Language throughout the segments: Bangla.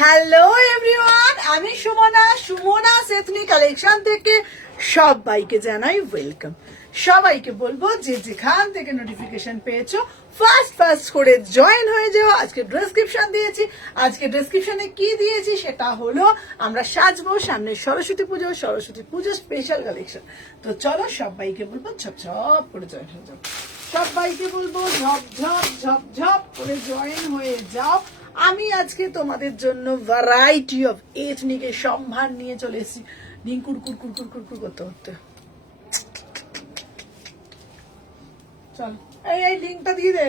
হ্যালো এভরিওয়ান, আমি সুমনা এথনিক কালেকশন থেকে সবাইকে জানাই ওয়েলকাম। সবাইকে বলবো যে যেখান থেকে নোটিফিকেশন পেয়েছো ফার্স্ট করে জয়েন হয়ে যাও। আজকে ডেসক্রিপশন দিয়েছি, আজকে ডেসক্রিপশনে কি দিয়েছি সেটা হলো আমরা সাজবো সামনে সরস্বতী পুজো স্পেশাল কালেকশন। তো চলো সবাইকে বলবো ঝপঝপ করে জয়েন হয়ে যাও, সবাইকে বলবো ঝপঝপ করে জয়েন হয়ে যাও। আমি আজকে তোমাদের জন্য ভ্যারাইটি অফ এথনিকের সম্ভার নিয়ে চলে এসেছি। ডিং কুরকুর করতে করতে চল এই লিঙ্কটা দিয়ে দে।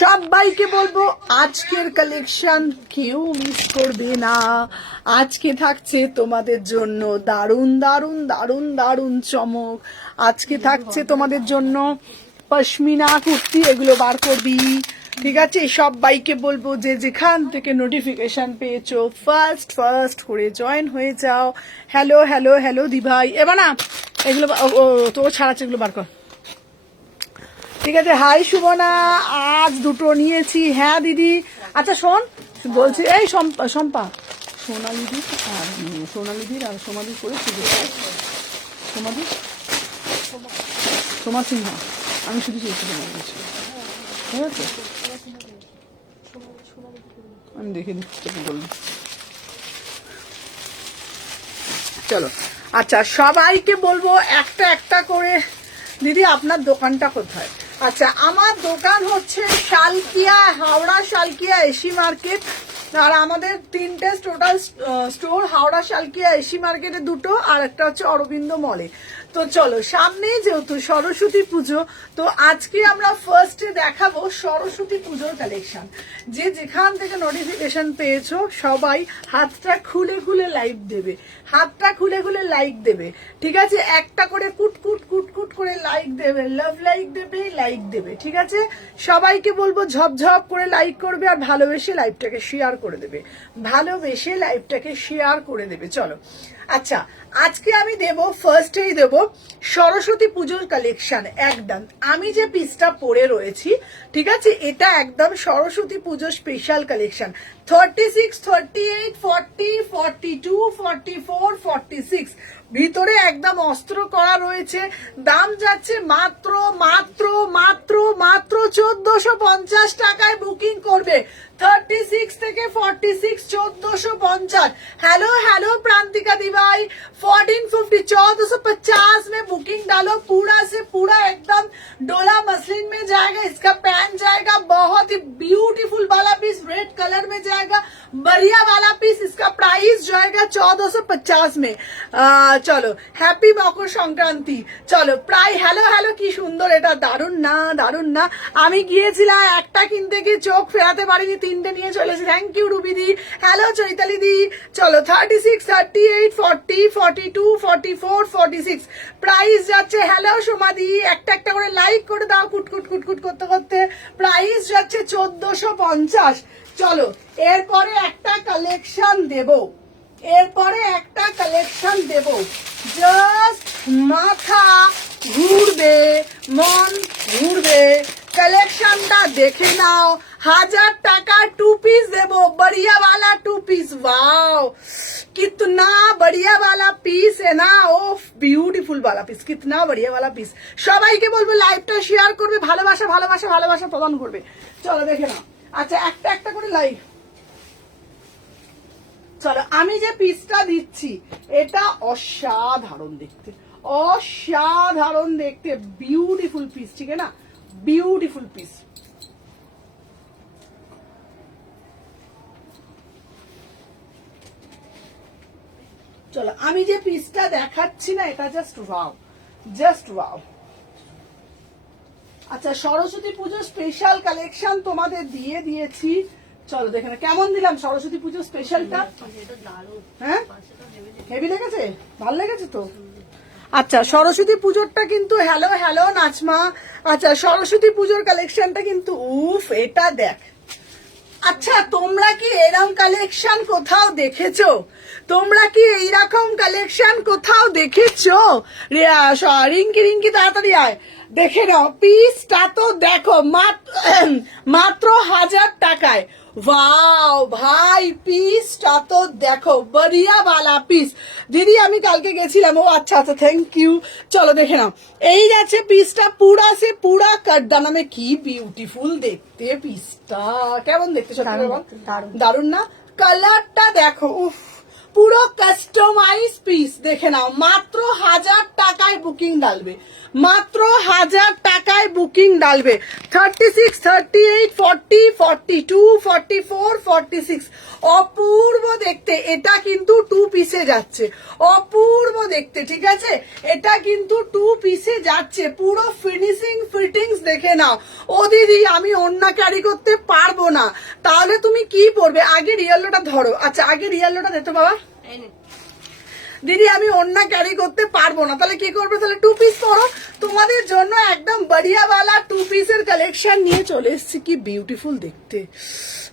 সবাইকে বলবো আজকের কালেকশন কেউ মিস করবে না। আজকে থাকছে তোমাদের জন্য দারুণ দারুণ দারুণ দারুণ চমক। আজকে থাকছে তোমাদের জন্য পশমিনা কুর্তি, এগুলো বার করবি, ঠিক আছে? সবাইকে বলবো যে যেখান থেকে নোটিফিকেশন পেয়েছো ফার্স্ট করে জয়েন হয়ে যাও। হ্যালো হ্যালো হ্যালো দি ভাই, এবার না এগুলো তো ছাড়াচ্ছে, এগুলো বার কর, ঠিক আছে? হাই সুমনা, আজ দুটো নিয়েছি। হ্যাঁ দিদি। আচ্ছা শোন, বলছি এই শম্পা সোনালিদির আর সোমাদির করে সোমা সিনহা, আমি শুধু চেয়েছি বলছি, ঠিক আছে? আমি দেখে দিচ্ছি বলবো, চলো। আচ্ছা সবাইকে বলবো একটা একটা করে। দিদি আপনার দোকানটা কোথায়? আচ্ছা আমার দোকান হচ্ছে শালকিয়া, হাওড়া শালকিয়া এসি মার্কেট। আর আমাদের তিনটে total store, Howrah Salkia AC মার্কেটে দুটো, আর একটা হচ্ছে অরবিন্দ মলে। তো চলো, সামনেই যেহেতু সরস্বতী পুজো, তো আজকে আমরা ফার্স্টে দেখাবো সরস্বতী পুজোর কালেকশন। যে যেখান থেকে নোটিফিকেশন পেয়েছো সবাই হাতটা খুলে খুলে লাইক দেবে, হাতটা খুলে খুলে লাইক দেবে, ঠিক আছে? একটা করে কুট করে লাইক দেবে, লাভ লাইক দেবে, লাইক দেবে, ঠিক আছে? সবাইকে বলবো ঝপঝপ করে লাইক করবে আর ভালোবেসে লাইভটাকে শেয়ার করে দেবে, ভালোবেসে লাইভটাকে শেয়ার করে দেবে। চলো আচ্ছা, আজকে আমি ফার্স্টেই দেব সরস্বতী পুজোর কালেকশন। একদম আমি যে পিসটা পরে রয়েছি, ঠিক আছে, এটা একদম সরস্বতী পুজোর স্পেশাল কালেকশন। 36, 38, 40, 42, 44, 46 ভিতরে একদম অস্ত্র করা রয়েছে। দাম যাচ্ছে মাত্র মাত্র মাত্র মাত্র 1450 টাকায় বুকিং করবে। 36 থেকে 46 1450। हेलो हेलो प्रांतिका दीवाई 1450 1450 में बुकिंग डालो। पूरा से पूरा एकदम डोला मसलिन में जाएगा, इसका पैंट जाएगा बहुत ही ब्यूटीफुल वाला पीस, रेड कलर में जाएगा, बढ़िया वाला पीस। इसका प्राइस जाएगा 1450 में। চলো হ্যাপি মকর সংক্রান্তি। চলো প্রায় হ্যালো হ্যালো, কি সুন্দর এটা, দারুণ না দারুণ না? আমি গিয়েছিলাম একটা কিনতে গিয়ে চোখ ফেরাতে পারিনি, তিনটে নিয়ে চলেছি। থ্যাংক ইউ রুবি দি, হ্যালো চৈতালি দি। চলো 36, 38, 40, 42, 44, 46 প্রাইস যাচ্ছে। হ্যালো সোমাদি, একটা একটা করে লাইক করে দাও কুট করতে করতে। প্রাইস যাচ্ছে 1450। চলো এরপরে একটা কালেকশন দেব, জাস্ট মাথা ঘুরবে, মন ঘুরবে। কালেকশনটা দেখে নাও। 1000 টাকা 2 पीस देवो, बढ़िया वाला 2 पीस। वाओ कितना बढ़िया वाला पीस है ना, ओफ ब्यूटीफुल वाला पीस, कितना बढ़िया वाला पीस। সবাইকে বলবো লাইভটা শেয়ার করবে, ভালোবাসা প্রদান করবে। চলো দেখে নাও। আচ্ছা একটা একটা করে লাইভ। চলো আমি যে পিসটা দিচ্ছি এটা অসাধারণ দেখতে, বিউটিফুল পিস, ঠিক আছে না? Beautiful piece. চলো আমি যে পিসটা দেখাচ্ছি না, এটা জাস্ট ওয়াও। আচ্ছা সরস্বতী পুজো স্পেশাল কালেকশন তোমাদের দিয়েছি। চলো দেখে না কেমন দিলাম সরস্বতী পুজো স্পেশালটা। হ্যাঁ হেভি লেগেছে, ভালো লেগেছে তো? আচ্ছা সরস্বতী পুজোরটা কিন্তু হ্যালো হ্যালো নাচমা। আচ্ছা সরস্বতী পুজোর কালেকশনটা কিন্তু উফ, এটা দেখ আচ্ছা তোমরা কি এরকম কালেকশন কোথাও দেখেছো? তোমরা কি এইরকম কালেকশন কোথাও দেখেছো? রিঙ্কি রিঙ্কি তাড়াতাড়ি আয়, দেখে নাও পিসটা তো দেখো মাত্র 1000 টাকায়। ওয়াও ভাই পিসটা তো দেখো, বড়িয়া বালা পিস। দিদি আমি কালকে গেছিলাম। ও আচ্ছা আচ্ছা থ্যাংক ইউ। চলো দেখে নাও, এই যাচ্ছে পিসটা পুরা সে পুরা কাঠদানা মে, কি বিউটিফুল দেখতে পিসটা। কেমন দেখতে সত্যি দারুন না? কালারটা দেখো, উফ পুরো কাস্টমাইজ পিস। দেখে নাও মাত্র 1000 টাকায় বুকিং ডালবে, মাত্র 1000 টাকায় বুকিং ডালবে। 36, 38, 40, 42, 44, 46 অপূর্ব দেখতে। এটা কিন্তু 2 পিসে যাচ্ছে, অপূর্ব দেখতে। ঠিক আছে, এটা কিন্তু 2 পিসে যাচ্ছে। পুরো ফিনিশিং ফিটিংস দেখে নাও। ও দিদি আমি ওড়না ক্যারি করতে পারবো না, তাহলে তুমি কি পরবে? আগে রিয়েলোটা ধরো। আচ্ছা আগে রিয়েলোটা দেখো বাবা। দিদি আমি ওড়না ক্যারি করতে পারবো না, তাহলে কি করবে? তাহলে 2 পিস পরো। তোমাদের জন্য একদম বড়িয়াওয়ালা 2 পিসের কালেকশন নিয়ে চলে এসেছি। কি বিউটিফুল দেখতে,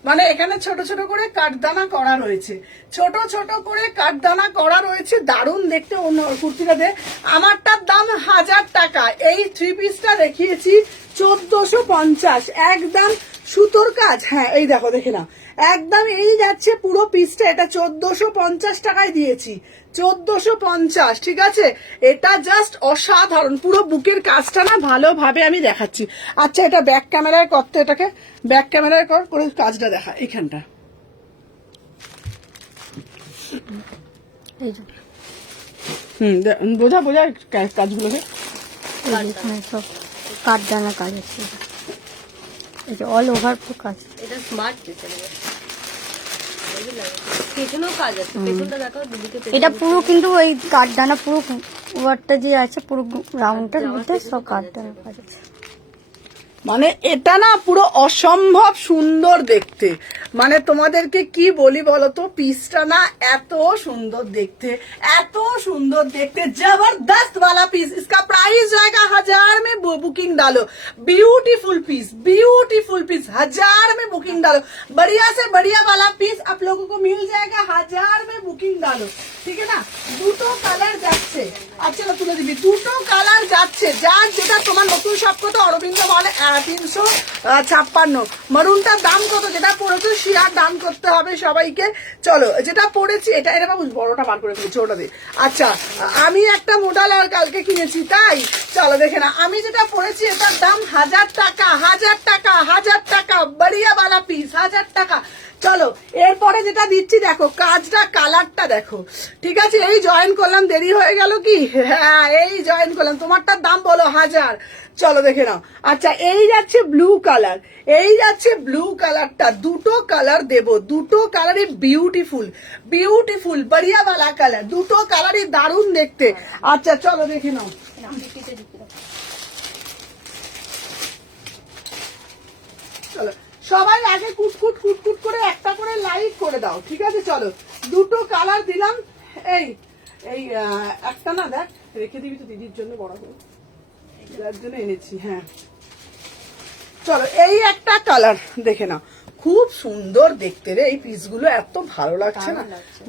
মানে এখানে ছোট ছোট করে কাঠদানা করা রয়েছে, ছোট ছোট করে কাঠদানা করা রয়েছে, দারুণ দেখতে। অন্য কুর্তিটা দে। আমারটার দাম 1000 টাকা। এই 3 পিসটা দেখিয়েছি 1450, একদম সুতোর কাজ। হ্যাঁ এই দেখো, দেখে না একদম এই যাচ্ছে পুরো পিসটা। এটা 1450 টাকায় দিয়েছি, 1450। ঠিক আছে, এটা জাস্ট অসাধারণ। পুরো বুকের কাজটা না ভালোভাবে আমি দেখাচ্ছি। আচ্ছা এটা ব্যাক ক্যামেরায় করতে, এটাকে ব্যাক ক্যামেরায় করে কাজটা দেখা। এখানটা বোঝা বোঝা কাজগুলোকে, সব কাঠদানা কাজ আছে, এই যে অল ওভার পুরো কাজ। এটা স্মার্ট পেছনেও কাজ আছে, পেছনটা দেখো দিদিকে। এটা পুরো কিন্তু ওই কাঠদানা পুরো ওভারটা যে আছে পুরো রাউন্ডটার মধ্যে সব কাঠদানা কাজ আছে। মানে এটা না পুরো অসম্ভব সুন্দর দেখতে। মানে তোমাদেরকে কি বলি বলতো, পিসটা না এত সুন্দর দেখতে, এত সুন্দর দেখতে, जबरदस्त वाला पीस। इसका प्राइस जाएगा 1000 में बुकिंग डालो। ब्यूटीफुल पीस, ब्यूटीफुल पीस, 1000 में बुकिंग डालो। बढ़िया से बढ़िया वाला पीस आप लोगों को मिल जाएगा 1000 में बुकिंग डालो। ঠিক আছে না? দুটো কালার যাচ্ছে। আচ্ছা না তুলে দিবি, দুটো কালার যাচ্ছে। যার যেটা তোমার নতুন সবকটা অরবিন্দ মানে 356। মারুনটার দাম কত? যেটা পড়েছো শিয়ার দাম করতে হবে সবাইকে। চলো যেটা পড়েছি এটা, এটা বাবু বড়টা বার করে ফেলেছি, ওটা দিয়ে। আচ্ছা আমি একটা মডেল আর কালকে কিনেছি, তাই চলো দেখে না। আমি যেটা পড়েছি এটার দাম 1000 টাকা, 1000 টাকা, 1000 টাকা। বড়িয়া বালা পিস 1000 টাকা। চলো এরপরে যেটা দিচ্ছি দেখো, কাজটা কালারটা দেখো। ঠিক আছে, এই জয়েন করলাম, দেরি হয়ে গেল কি? হ্যাঁ এই জয়েন করলাম। তোমারটার দাম বলো 1000। চলো দেখে নাও। আচ্ছা এই যাচ্ছে ব্লু কালার, এই যাচ্ছে ব্লু কালারটা। দুটো কালার দেব, দুটো কালারই বিউটিফুল, বিউটিফুল বড়িয়া বালা কালার। দুটো কালারই দারুণ দেখতে। আচ্ছা চলো দেখে নাও। চলো সবাই আগে কুটকুট কুটকুট করে একটা করে লাইক করে দাও। ঠিক আছে চলো, দুটো কালার দিলাম। এই এই একটা না দেখ রেখে দিবি তো দিদির জন্য বড় করে, যার জন্য এনেছি। হ্যাঁ চলো এই একটা কালার দেখে নাও, খুব সুন্দর দেখতে রে। এই পিসগুলো এত ভালো লাগছে না,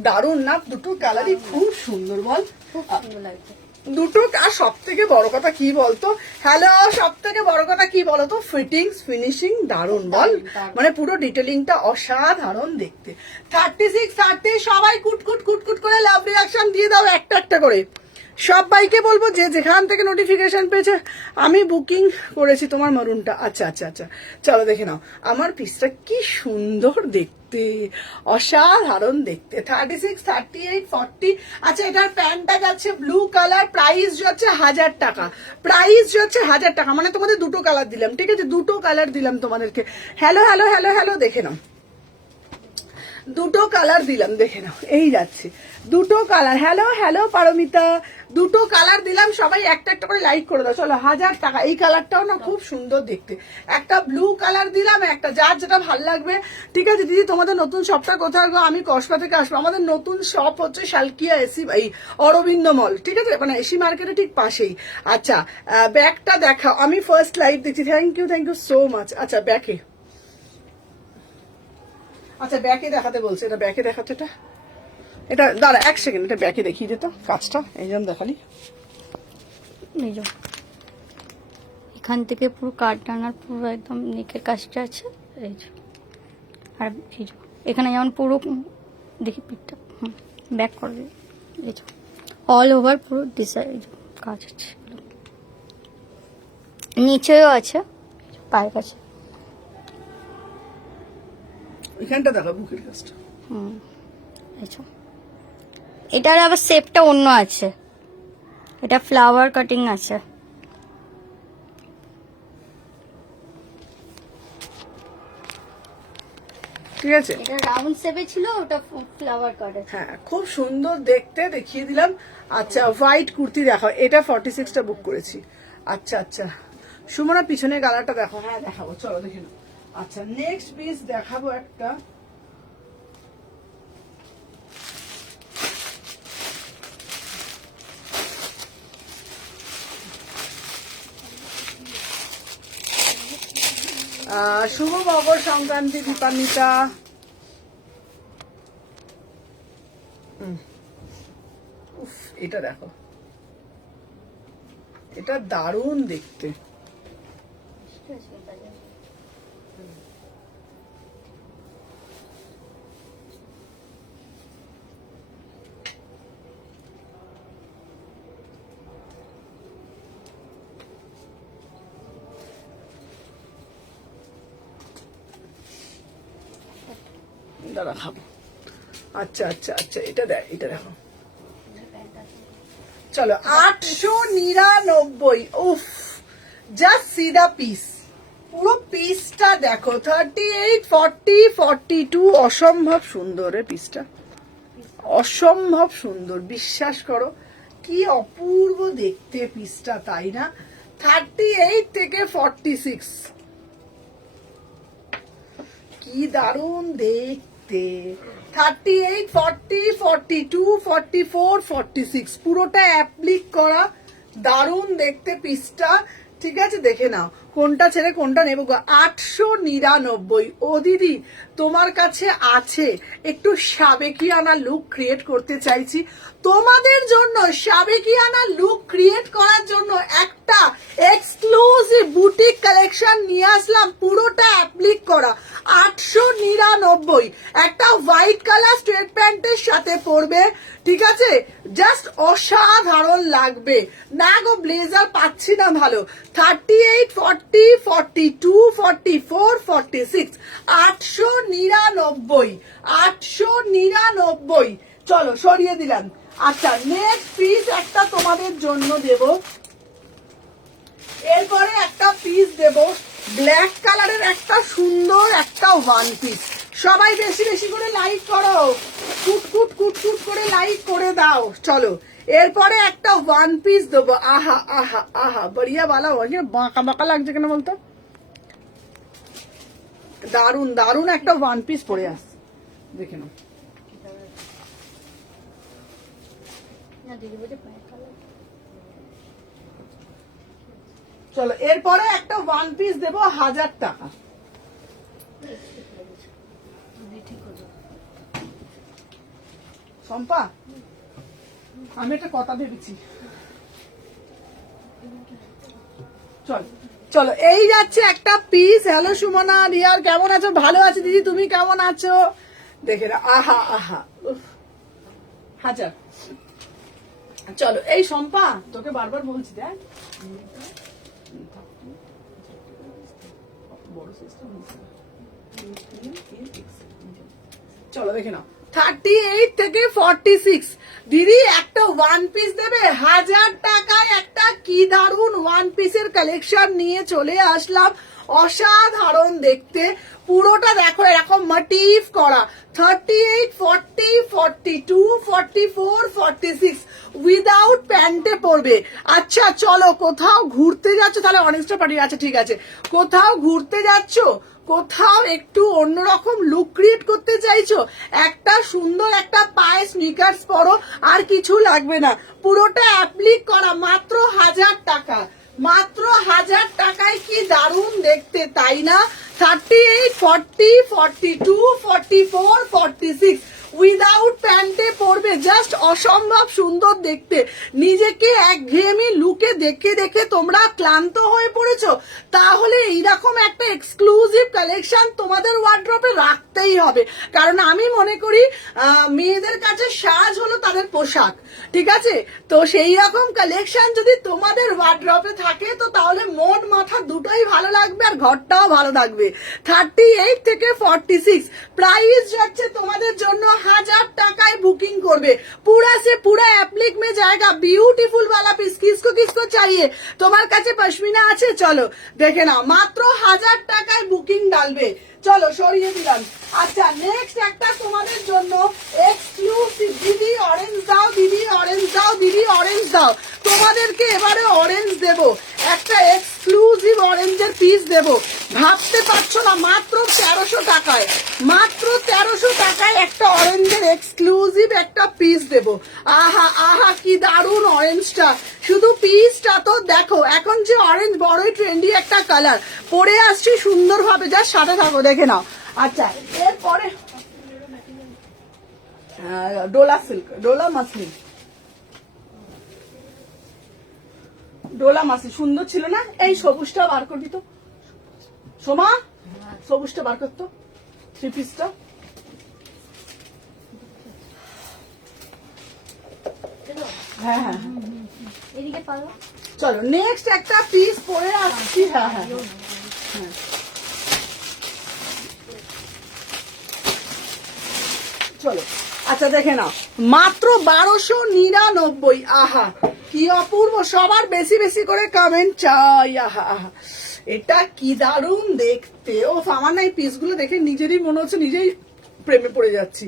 দারুণ না? দুটো কালারই খুব সুন্দর বল, খুব সুন্দর লাগছে দুটো। আর সব থেকে বড় কথা কি বলতো, হ্যালো, সব থেকে বড় কথা কি বলতো, ফিটিংস ফিনিশিং দারুণ বল। মানে পুরো ডিটেলিংটা অসাধারণ দেখতে। 36, 30 সবাই কুটকুট কুটকুট করে লাভ রিয়াকশন দিয়ে দাও একটা একটা করে। সবাইকে বলবো যে যেখান থেকে নোটিফিকেশন পেয়েছে, আমি বুকিং করেছি তোমার মারুনটা। আচ্ছা আচ্ছা আচ্ছা চলো দেখে নাও আমার পিসটা কি সুন্দর দেখতে, অসাধারণ দেখতে। 36, 38, 40। আচ্ছা এটার প্যান্টটা যাচ্ছে ব্লু কালার, প্রাইস যাচ্ছে 1000 টাকা, প্রাইস যাচ্ছে 1000 টাকা। মানে তোমাদের দুটো কালার দিলাম, ঠিক আছে, দুটো কালার দিলাম তোমাদেরকে। হ্যালো হ্যালো হ্যালো হ্যালো দেখে নাও, দুটো কালার দিলাম দেখে নাও। এই যাচ্ছে দুটো কালার। হ্যালো হ্যালো পারমিতা, দুটো কালার দিলাম। সবাই একটা একটা করে লাইক করে দাও। চলো 1000 টাকা। এই কালারটাও না খুব সুন্দর দেখতে। একটা ব্লু কালার দিলাম, একটা যার যেটা ভাল লাগবে। ঠিক আছে দিদি তোমাদের নতুন শপটা কোথায় গো? আমি কসবা থেকে আসবো। আমাদের নতুন শপ হচ্ছে শালকিয়া এসি এই অরবিন্দ মল, ঠিক আছে, মানে এসি মার্কেটের ঠিক পাশেই। আচ্ছা ব্যাগটা দেখাও, আমি ফার্স্ট লাইভ দেখছি। Thank you so much. আচ্ছা ব্যাকে আচ্ছা ব্যাকে দেখাতে বলছে, এটা ব্যাকে দেখাতে, এটা দাঁড়া 1 সেকেন্ড, এটা ব্যাকে দেখিয়ে দিত কাজটা, এই জন্য দেখালি। এই যে এখান থেকে পুরো কাঠদানার পুরো একদম নেকের কাজটা আছে, এই যে। আর এই যে এখানে যেমন পুরো দেখি পিঠটা ব্যাক করে, এই যে অল ওভার পুরো ডিজাইন কাজ আছে, নিচেও আছে পায়ের কাছে। এখানটা দেখা বুকের কাজটা। আচ্ছা, এটার আবার শেপটা অন্য আছে, এটা ফ্লাওয়ার কাটিং আছে। ঠিক আছে, এটা রাউন্ড শেপে ছিল, ওটা ফ্লাওয়ার কাট আছে। হ্যাঁ খুব সুন্দর দেখতে, দেখিয়ে দিলাম। আচ্ছা হোয়াইট কুর্তি দেখো, এটা 46টা বুক করেছি। আচ্ছা আচ্ছা সুমনা পিছনের গালাটা দেখো। হ্যাঁ দেখাবো, চলো দেখে নাও। আচ্ছা নেক্সট পিস দেখাবো একটা, শুভ মকর সংক্রান্তি দীপান্বিতা। উফ, এটা দেখো, এটা দারুণ দেখতে। দাঁড়া খাবো। আচ্ছা আচ্ছা আচ্ছা, এটা দেখ, এটা দেখো, চলো 899। উফ, জাস্ট সি দা পিস, পুরো পিসটা দেখো। 38, 40, 42, অসম্ভব সুন্দর রে পিসটা, অসম্ভব সুন্দর, বিশ্বাস করো কি অপূর্ব দেখতে পিসটা, তাই না? 38 থেকে 46, কি দারুণ দেখতে। 38, 40, 42, 44, 46 পুরোটা অ্যাপ্লিক করা, দারুণ দেখতে পিসটা। ঠিক আছে, দেখে নাও কোনটা ছেড়ে কোনটা নেবো। 899। ও দিদি তোমার কাছে আছে, একটু সাবেকিয়ানা লুক ক্রিয়েট করতে চাইছি তোমাদের জন্য। সাবেকিয়ানা লুক ক্রিয়েট করার জন্য একটা এক্সক্লুসিভ বুটিক কালেকশন নিয়ে আসলাম, পুরোটা অ্যাপ্লিক করা। 899, একটা হোয়াইট কালার স্ট্রেট প্যান্টের সাথে পরবে, ঠিক আছে, জাস্ট অসাধারণ লাগবে। না গো ব্লেজার পাচ্ছি না ভালো। 38, 40, 42, 44, 46, 899, 899। চলো সরিয়ে দিলাম। আচ্ছা নেক্সট পিস একটা তোমাদের জন্য দেব, এরপরে একটা পিস দেব ব্ল্যাক কালারের, একটা সুন্দর একটা ওয়ান পিস। সবাই বেশি বেশি করে লাইক করো, কুট কুট কুট কুট করে লাইক করে দাও। চলো এরপরে একটা ওয়ান পিস দেবো। আহা আহা আহা, বড়িয়া বালা, বাঁকা বাঁকা লাগছে কেন বলতো? দারুন দারুন একটা ওয়ান পিস পরে আস, দেখে নাও। চলো এরপরে একটা ওয়ান পিস দেবো 1000 টাকা। শম্পা আমি একটা কথা ভেবেছি, চলো চলো এই যাচ্ছে একটা পিস। হ্যালো সুমনা, রিয়ার কেমন আছো? ভালো আছো দিদি, তুমি কেমন আছো? দেখে না, আহা আহা, 1000। চলো এই শম্পা, তোকে বারবার বলছি দেখ, চলো দেখে নাও। 38 থেকে 46, দিদি একটা ওয়ান পিস দেবে 1000 টাকায়। একটা কি দারুন ওয়ান পিসের কালেকশন নিয়ে চলে আসলাম, অসাধারণ দেখতে। পুরোটা দেখো এরকম মোটিভ করা। 38, 40, 42, 44, 46 উইদাউট প্যান্টে পরবে। আচ্ছা চলো কোথাও ঘুরতে যাচ্ছ, তাহলে অনেকটা পার্টি আছে, ঠিক আছে। কোথাও ঘুরতে যাচ্ছ, কোথাও একটু অন্যরকম লুক ক্রিয়েট করতে চাইছো, একটা সুন্দর একটা পায়ে স্নিকার্স পরো, আর কিছু লাগবে না, পুরোটা অ্যাপ্লিক করা, মাত্র 1000 টাকা। মাত্র 1000 টাকায়, কি দারুণ দেখতে তাই না? 38, 40, 42, 44, 46 উইদাউট প্যান্টে পরবে, জাস্ট অসম্ভব সুন্দর দেখতে। নিজেকে একঘেয়েমি লুকে দেখে দেখে তোমরা ক্লান্ত হয়ে পড়েছো, তাহলে এইরকম একটা এক্সক্লুসিভ কালেকশন তোমাদের ওয়ার্ড্রপে রাখতেই হবে। কারণ আমি মনে করি মেয়েদের কাছে সাজ হলো তাদের পোশাক, ঠিক আছে? তো সেই রকম কালেকশন যদি তোমাদের ওয়ার্ড্রপে থাকে তো তাহলে মন মাথা দুটোই ভালো লাগবে আর ঘরটাও ভালো থাকবে। 38 থেকে 46 প্রাইস যাচ্ছে তোমাদের জন্য 1000 টাকায়। बुकिंग করবে, पूरा से पूरा एप्लिक में जाएगा। ब्यूटीफुल वाला पीस, किसको किसको चाहिए? তোমার কাছে পশমিনা আছে? চলো দেখে নাও, মাত্র 1000 টাকায় বুকিং ডালবে। চলো সরিয়ে দিলাম। আচ্ছা নেক্সট একটা তোমাদের জন্য এক্সক্লুসিভ। দিদি অরেঞ্জ দাও, দিদি অরেঞ্জ দাও, দিদি অরেঞ্জ দাও। তোমাদেরকে এবারে অরেঞ্জ দেব, একটা এক্সক্লুসিভ অরেঞ্জের পিস দেব। ভাবতে পারছো না, মাত্র 1300 টাকায়, মাত্র 1300 টাকায় একটা অরেঞ্জের এক্সক্লুসিভ একটা পিস দেব। আহা আহা কি দারুণ অরেঞ্জটা, শুধু পিসটা তো দেখো। এখন যে অরেঞ্জ বড়ই ট্রেন্ডি একটা কালার, পরে আসছি সুন্দরভাবে, যা সাথে থাকো দেখে নাও। আচ্ছা এরপরে ডোলা সিল্ক, ডোলা মাসলিন, ডোলা মাসি সুন্দর ছিল না? এই সবুজটা বার করবি তো সোমা, সবুজটা বার করতো, থ্রি পিসটা। হ্যাঁ হ্যাঁ এদিকে পারো। চলো নেক্সট একটা পিস পরে আসছি। হ্যাঁ হ্যাঁ হ্যাঁ চলো। আচ্ছা দেখে নাও, মাত্র 1299। আহা কি অপূর্ব, সবার বেশি বেশি করে কমেন্ট চাই। আহা আহা এটা কি দারুণ দেখতে। ও আমার না এই পিসগুলো দেখে নিজেরই মনে হচ্ছে নিজেই প্রেমে পড়ে যাচ্ছি।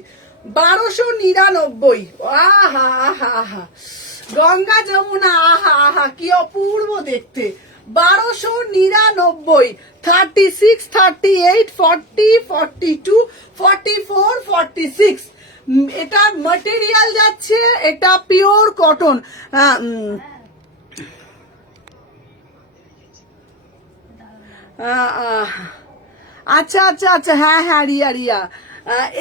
1299। আহা আহা আহা গঙ্গা যমুনা, আহা আহা কি অপূর্ব দেখতে। 1299। 36, 38, 40, 42, 44, 46 এটার ম্যাটেরিয়াল যাচ্ছে, এটা পিওর কটন। আচ্ছা আচ্ছা আচ্ছা হ্যাঁ হ্যাঁ রিয়া রিয়া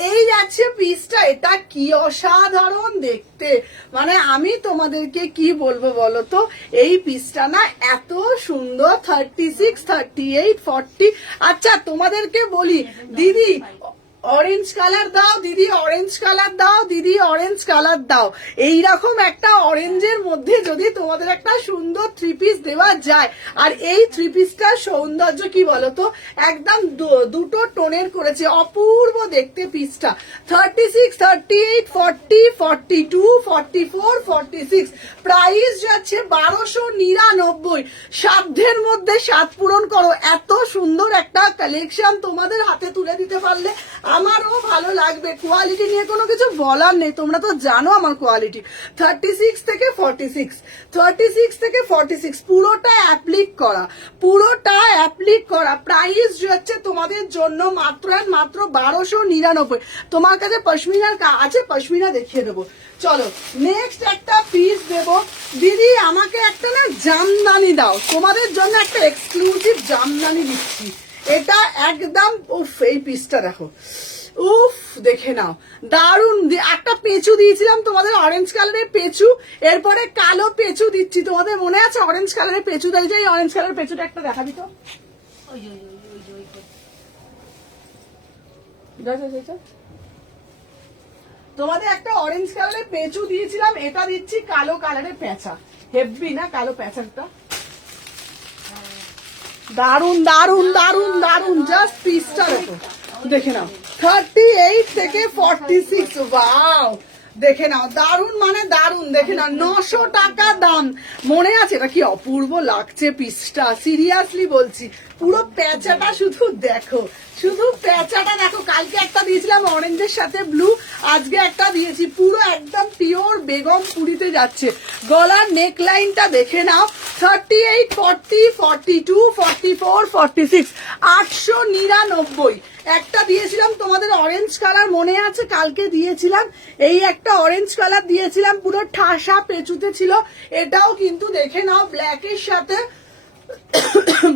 এই যাচ্ছে পিসটা। এটা কি অসাধারণ দেখতে, মানে আমি তোমাদেরকে কি বলবো বলো তো, এই পিসটা না এত সুন্দর। 36, 38, 40। আচ্ছা তোমাদেরকে বলি, দিদি অরেঞ্জ কালার দাও, দিদি অরেঞ্জ কালার দাও, দিদি অরেঞ্জ কালার দাও। এইরকম একটা অরেঞ্জের মধ্যে যদি তোমাদের একটা সুন্দর থ্রি পিস দেওয়া যায়, আর এই থ্রি পিসটার সৌন্দর্য কি বলতো, একদম দুটো টোনের করেছে, অপূর্ব দেখতে পিসটা। 36, 38, 40, 42, 44, 46 প্রাইস যাচ্ছে 1299। সাধ্যের মধ্যে সাত পূরণ করো। এত সুন্দর একটা কালেকশন তোমাদের হাতে তুলে দিতে পারলে আমারও ভালো লাগবে। কোয়ালিটি নিয়ে কোনো কিছু বলার নেই, তোমরা তো জানো আমার কোয়ালিটি। 36 থেকে 46, 36 থেকে 46 পুরোটা অ্যাপ্লিক করা, পুরোটা অ্যাপ্লিক করা। প্রাইস হচ্ছে তোমাদের জন্য মাত্র মাত্র 1299। তোমার কাছে পশমিনার আছে? পশমিনা দেখিয়ে দেবো। চলো নেক্সট একটা পিস দেব। দিদি আমাকে একটা না জামদানি দাও, তোমাদের জন্য একটা এক্সক্লুসিভ জামদানি দিচ্ছি। এটা একদম উফ, এই পিসটা দেখো, উফ দেখে নাও দারুন। একটা পেঁচু দিয়েছিলাম তোমাদের অরেঞ্জ কালারের পেঁচু, এরপরে কালো পেঁচু দিচ্ছি। তোমাদের মনে আছে অরেঞ্জ কালারের পেঁচু দেয়? যে অরেঞ্জ কালারের পেঁচুটা একটা দেখাবি তো। তোমাদের একটা অরেঞ্জ কালারের পেঁচু দিয়েছিলাম, এটা দিচ্ছি কালো কালারের পেঁচা। হেভি না কালো পেঁচাটা? দারুন দারুন দারুন দারুন, জাস্ট পিসটা দেখো, দেখে নাও। 38 থেকে 46, ওয়াও দেখে নাও, দারুন মানে দারুন। দেখে নাও 900 টাকা দাম, মনে আছে? এটা কি অপূর্ব লাগছে পিসটা, সিরিয়াসলি বলছি। পুরো প্যাচাটা শুধু দেখো, শুধু প্যাচাটা দেখো। কালকে একটা দিয়েছিলাম অরেঞ্জের সাথে ব্লু, আজকে একটা দিয়েছি পুরো একদম পিওর বেগম পুরিতে যাচ্ছে। গলার নেক লাইনটা দেখে নাও। 38, 40, 42, 44, 46 899। একটা দিয়েছিলাম তোমাদের অরেঞ্জ কালার, মনে আছে? কালকে দিয়েছিলাম এই একটা অরেঞ্জ কালার দিয়েছিলাম, পুরো ঠাসা পেঁচুতে ছিল। এটাও কিন্তু দেখে নাও ব্ল্যাকের সাথে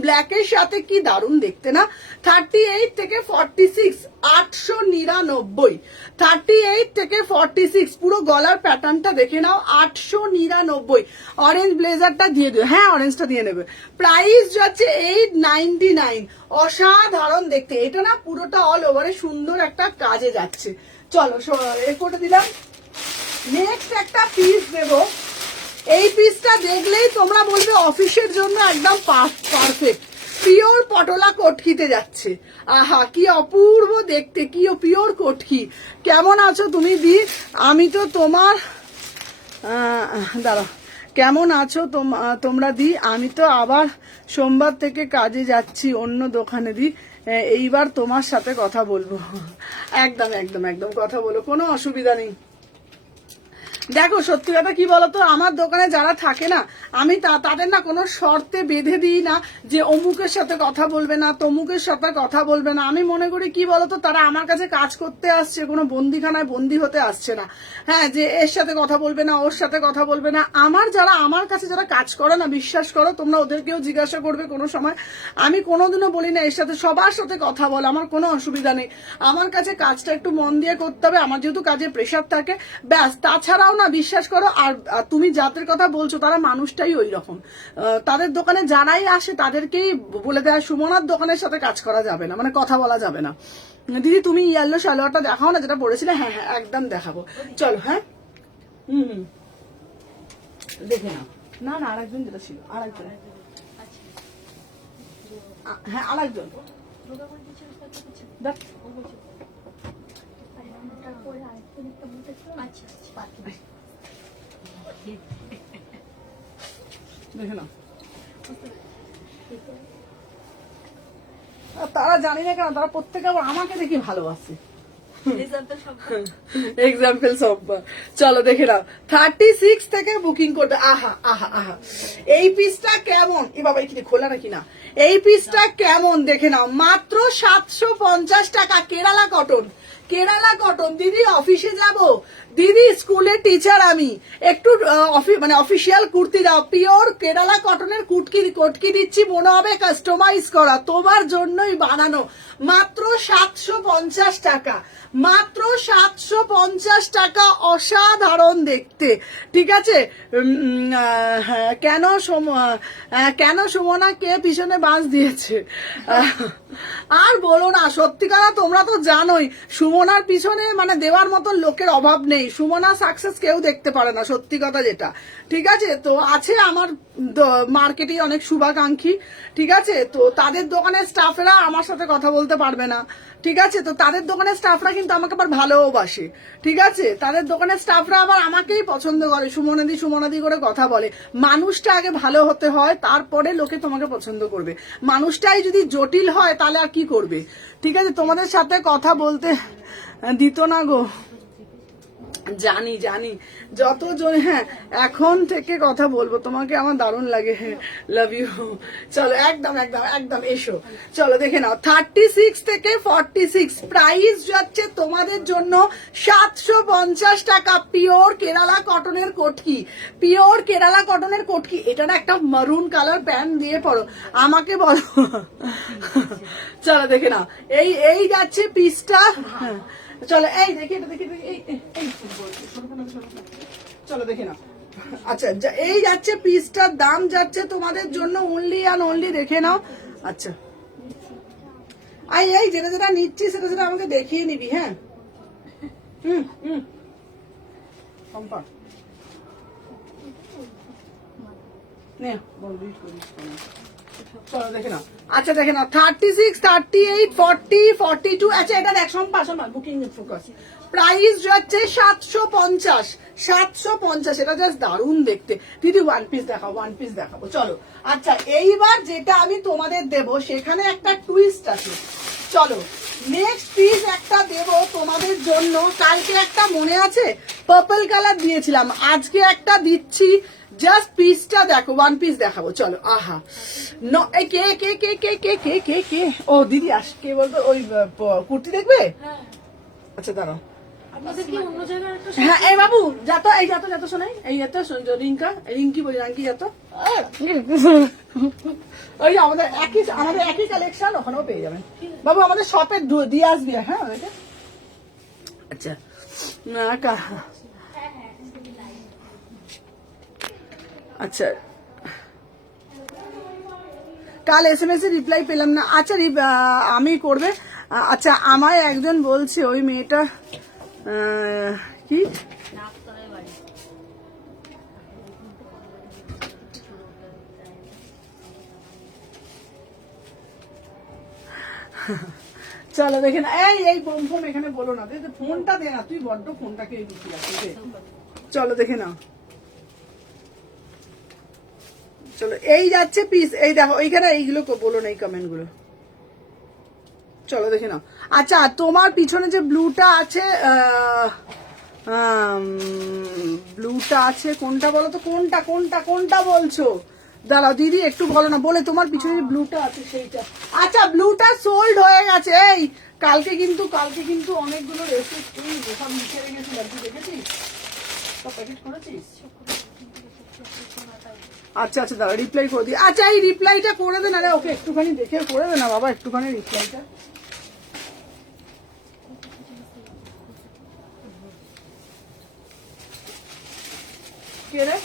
ব্ল্যাকের সাথে কি দারুণ দেখতে না। 38 থেকে 46 899, 38 থেকে 46 পুরো গলার প্যাটার্নটা দেখে নাও, 899। অরেঞ্জ ব্লেজারটা দিয়ে দিও, হ্যাঁ অরেঞ্জটা দিয়ে নেবে। প্রাইস যাচ্ছে 899, অসাধারণ দেখতে। এটা না পুরোটা অল ওভারে সুন্দর একটা কাজে যাচ্ছে। চলো এ করে দিলাম। নেক্সট একটা পিস দেবো, এই পিসটা দেখলেই তোমরা বলবে অফিসের জন্য একদম পারফেক্ট। পিওর পটোলা কটকিতে যাচ্ছে, আহা কি অপূর্ব দেখতে, কি পিওর কটকি। কেমন আছো তুমি দি? আমি তো তোমার দাঁড়া, কেমন আছো তোমরা দি? আমি তো আবার সোমবার থেকে কাজে যাচ্ছি অন্য দোকানে দি, এইবার তোমার সাথে কথা বলবো। একদম একদম একদম কথা বলো, কোনো অসুবিধা নেই। দেখো সত্যি কথা কি বলতো, আমার দোকানে যারা থাকে না, আমি তাদের না কোনো শর্তে বেঁধে দিই না যে অমুকের সাথে কথা বলবে না, তমুকের সাথে কথা বলবে না। আমি মনে করি কি বলতো, তারা আমার কাছে কাজ করতে আসছে, কোনো বন্দিখানায় বন্দি হতে আসছে না। হ্যাঁ, যে এর সাথে কথা বলবে না, ওর সাথে কথা বলবে না। আমার কাছে যারা কাজ করে না, বিশ্বাস করো তোমরা ওদেরকেও জিজ্ঞাসা করবে কোনো সময়, আমি কোনোদিনও বলি না এর সাথে সবার সাথে কথা বল, আমার কোনো অসুবিধা নেই। আমার কাছে কাজটা একটু মন দিয়ে করতে হবে, আমার যেহেতু কাজে প্রেশার থাকে, ব্যাস। তাছাড়াও না বিশ্বাস করো, আর তুমি যাদের কথা বলছো তারা মানুষটাই ওই রকম। তাদের দোকানে যারাই আসে তাদেরকেই বলে দেয় সুমনার দোকানের সাথে কাজ করা যাবে না, মানে কথা বলা যাবে না। দিদি তুমি ইয়েলো সালোয়ারটা দেখাও না যেটা পরেছিলে। হ্যাঁ হ্যাঁ একদম দেখাবো, চলো। হ্যাঁ দেখে নাও। না না আরেকজন যেটা ছিল, আরেকজন, হ্যাঁ আরেকজন দেখ। দেখে নাও। তারা জানি না কেন, তারা প্রত্যেকে আবার আমাকে দেখি ভালোবাসে। এক্সাম্পল সব। চলো দেখে নাও, 36 থেকে বুকিং করবে। আহা আহা আহা, এই পিসটা কেমন, এ বাবা এখানে খোলা নাকি না, এই পিসটা কেমন দেখে নাও, মাত্র 750 টাকা। Kerala cotton, Kerala cotton. দিদি অফিসে যাব, দিদি স্কুলের টিচার আমি, একটু মানে অফিসিয়াল কুর্তি দাও। পিওর কেরালা কটনের কটকি দিচ্ছি, মনে হবে কাস্টমাইজ করা, তোমার জন্যই বানানো। মাত্র 750 টাকা, মাত্র 750 টাকা। অসাধারণ দেখতে, ঠিক আছে। কেন সুমনা কে পিছনে বাঁশ দিয়েছে? আর বলো না, সত্যিকার তোমরা তো জানোই সুমনার পিছনে মানে দেওয়ার মতো লোকের অভাব নেই। সুমনা সাকসেস কেউ দেখতে পারে না, সত্যি কথা যেটা। ঠিক আছে, তো আছে আমার মার্কেটে অনেক শুভাকাঙ্ক্ষী, ঠিক আছে। তো তাদের দোকানের স্টাফেরা আমার সাথে কথা বলতে পারবে না, ঠিক আছে। তো তাদের দোকানের স্টাফরা কিন্তু আমাকে আবার ভালোবাসে, ঠিক আছে। তাদের দোকানের স্টাফরা আবার আমাকেই পছন্দ করে, সুমনাদি করে কথা বলে। মানুষটা আগে ভালো হতে হয়, তারপরে লোকে তোমাকে পছন্দ করবে। মানুষটাই যদি জটিল হয় তাহলে আর কি করবে, ঠিক আছে। তোমাদের সাথে কথা বলতে দিত না গো, জানি জানি যতজন। হ্যাঁ এখন থেকে কথা বলবো, তোমাকে আমার দারুণ লাগে, লাভ ইউ। চলো একদম একদম একদম এসো, চলো দেখে নাও। 36 থেকে 46 প্রাইস যাচ্ছে তোমাদের জন্য 750 টাকা। পিওর কেরালা কটনের কটকি, পিওর কেরালা কটনের কটকি। এটা না একটা মারুন কালার প্যান্ট দিয়ে পরো, আমাকে বলো। চলো দেখে নাও, এই যাচ্ছে পিসটা। হ্যাঁ চলো এই দেখি, এটা দেখি, চলো দেখে নাও। আচ্ছা এই যাচ্ছে পিসটার দাম যাচ্ছে তোমাদের জন্য অনলি অ্যান্ড অনলি, দেখে নাও। আচ্ছা এই যেটা যেটা নিচ্ছি সেটা সেটা আমাকে দেখিয়ে নিবি। হ্যাঁ চলো দেখে নাও। আচ্ছা দেখে নাও, 36, 38, 40, 42। আচ্ছা এটা দেখ সম্পা বুকিং ফোকাস। প্রাইস যাচ্ছে 750, 750। এটা জাস্ট দারুণ দেখতে। দিদি ওয়ান পিস দেখাবো, ওয়ান পিস দেখাবো, চলো। আচ্ছা এইবার যেটা আমি তোমাদের দেব সেখানে একটা টুইস্ট আছে। চলো নেক্সট পিস একটা দেব তোমাদের জন্য। কালকে একটা মনে আছে পার্পল কালার দিয়েছিলাম, আজকে একটা দিচ্ছি। জাস্ট পিসটা দেখো, ওয়ান পিস দেখাবো, চলো। আহা কে কে কে কে কে কে কে কে ও দিদি কে বলতো ওই কুর্তি দেখবে? আচ্ছা দাঁড়াও, আপনাদের কি অন্য জায়গায় একটা হ্যাঁ এই বাবু যাতো এই যাতো শোনাই এই যাতো রিঙ্কি বলি রাঙ্কি যাতো ওই যে আমাদের একই কালেকশন ওখানেও পেয়ে যাবেন বাবু আমাদের শপে দিয়ে আসবি হ্যাঁ ওইটা আচ্ছা না আচ্ছা কাল SMS এ রিপ্লাই পেলাম না আচ্ছা আমি করবে আচ্ছা আমায় একজন বলছে ওই মেয়েটা কি নাকতলায় বাড়ি। চলো দেখে না এই ফোন এখানে বলো না ফোনটা দে না তুই বড্ড ফোনটাকে এই দিচ্ছি চলো দেখে না চলো এই যাচ্ছে পিস এই দেখো এইখানে এইগুলো বলো না এই কমেন্ট গুলো চলো দেখে নাও আচ্ছা তোমার পিছনে যে ব্লুটা আছে কোনটা বলো তো কোনটা বলছো দাঁড়াও দিদি একটু বলো না বলে তোমার পিছনে যে ব্লুটা আছে সেইটা আচ্ছা ব্লুটা সোল্ড হয়ে গেছে এই কালকে কিন্তু অনেকগুলো রেসিপি সব লিখে রেখেছিলাম তুই দেখেছিস সব প্যাকেট করেছিস আচ্ছা দাঁড়া রিপ্লাই করে দিই আচ্ছা এই রিপ্লাইটা করে দে না রে ওকে একটুখানি দেখে করে দে না বাবা একটুখানি রিপ্লাইটা কে রে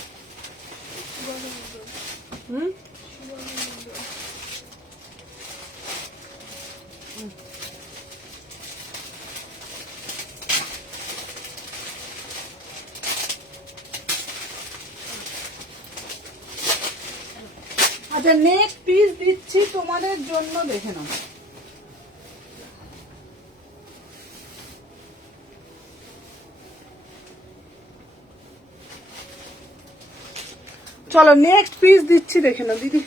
আচ্ছা নেক্সট পিস দিচ্ছি তোমাদের জন্য দেখে নাও চলো নেক্সট পিস দিচ্ছি দেখে নাও দিদি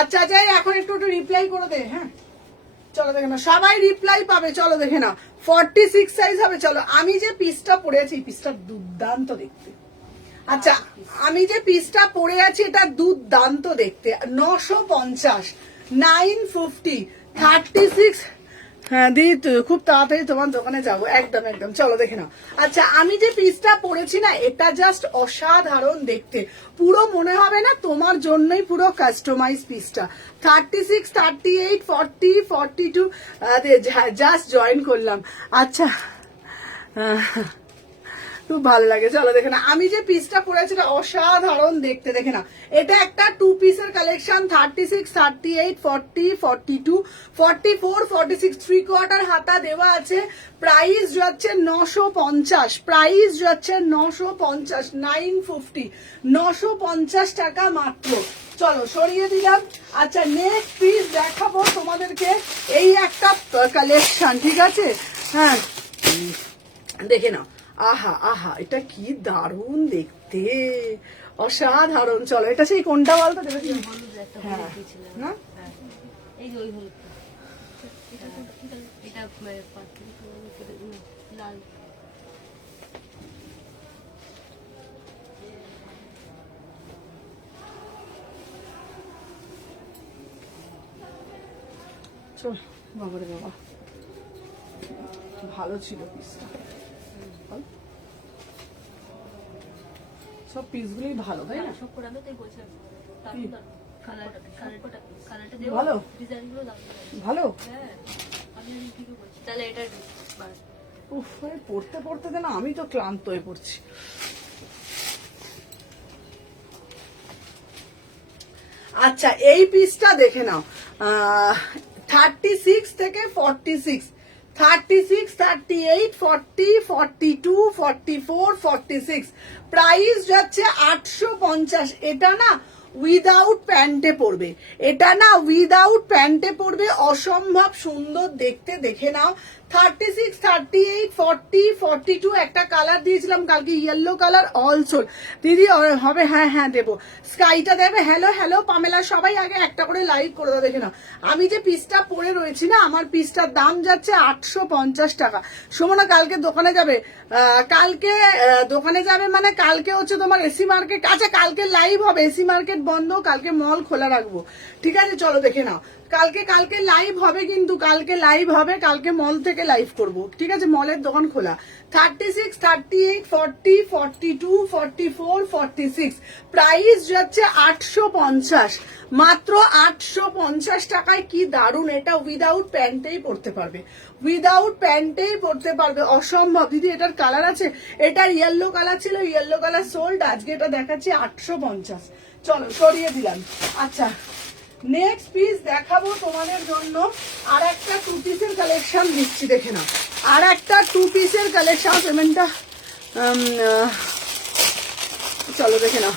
আচ্ছা যাই এখন একটু রিপ্লাই করে দে হ্যাঁ চলো দেখে নাও সবাই রিপ্লাই পাবে চলো দেখে নাও 46 সাইজ হবে চলো আমি যে পিসটা পরেছি পিসটা দুর্দান্ত দেখতে আচ্ছা আমি যে পিসটা পরে আছি এটা দুর্দান্ত দেখতে 950 950 36 হ্যাঁ দিদি খুব তাড়াতাড়ি তোমার দোকানে যাবো একদম চলো দেখে নাও আচ্ছা আমি যে পিসটা পরেছি না এটা জাস্ট অসাধারণ দেখতে পুরো মনে হবে না তোমার জন্যই পুরো কাস্টমাইজ পিসটা 36 38 40 42 জাস্ট জয়েন করলাম আচ্ছা খুব ভালো লাগে চলো দেখে না আমি যে পিসটা পরেছি অসাধারণ দেখতে দেখে না এটা একটা 2 পিসের কালেকশন 36 38 40 42 44 46 3/4 হাতা দেওয়া আছে প্রাইস যাচ্ছে 950 প্রাইস যাচ্ছে 950 950 950 টাকা মাত্র চলো সরিয়ে দিলাম আচ্ছা নেক্সট পিস দেখাবো তোমাদেরকে এই একটা কালেকশন ঠিক আছে হ্যাঁ দেখে নাও আহা এটা কি দারুণ দেখতে অসাধারণ চলো এটা সেই কোনটা বলতো হ্যাঁ না এই যে ওই হলুদটা এটা লাল চল বাবারে বাবা ভালো ছিল পিসটা সব পিসগুলোই ভালো তাই না সব করে তাই বলছিলাম ভালো ভালো তাহলে এটা উফ পড়তে না আমি তো ক্লান্ত হয়ে পড়ছি আচ্ছা এই পিসটা দেখে নাও 36 থেকে 46 36 38 40 42 44 46 প্রাইস যাচ্ছে 850 এটা না উইদাউট প্যান্টে পড়বে এটা না উইদাউট প্যান্টে পড়বে অসম্ভব সুন্দর দেখতে দেখে নাও 36 38 40 42 একটা কালার দিয়েছিলাম কালকে ইয়েলো কালার অল সোল দিদি হবে হ্যাঁ দেবো স্কাইটা দেবে হ্যালো পামেলা সবাই আগে একটা করে লাইক করে দাও দেখে নাও আমি যে পিসটা পরে রয়েছি না আমার পিসটার দাম যাচ্ছে 850 টাকা সুমনা কালকে দোকানে যাবে মানে কালকে হচ্ছে তোমার এসি মার্কেট আচ্ছা কালকে লাইভ হবে এসি মার্কেট বন্ধ কালকে মল খোলা রাখবো ঠিক আছে চলো দেখে নাও কালকে লাইভ হবে, কিন্তু কালকে লাইভ হবে, কালকে মল থেকে লাইভ করব, ঠিক আছে? মলের দোকান খোলা। 36, 38, 40, 42, 44, 46, প্রাইস যাচ্ছে 850, মাত্র 850 টাকায়। কি দারুন! এটা উইদাউট প্যান্টেই পরতে পারবে, উইদাউট প্যান্টেই পরতে পারবে, অসম্ভব। দিদি এটার কালার আছে, এটার ইয়েলো কালার ছিল, ইয়েলো কালার সোল্ড, আজকে এটা দেখাচ্ছি 850। চলো সরিয়ে দিলাম। আচ্ছা, নেক্সট পিস দেখাবো তোমাদের জন্য। আর একটা 2 পিসের কালেকশন দিচ্ছি, দেখে নাও। আর একটা 2 পিসের কালেকশন, পেমেন্টটা চলো দেখে নাও,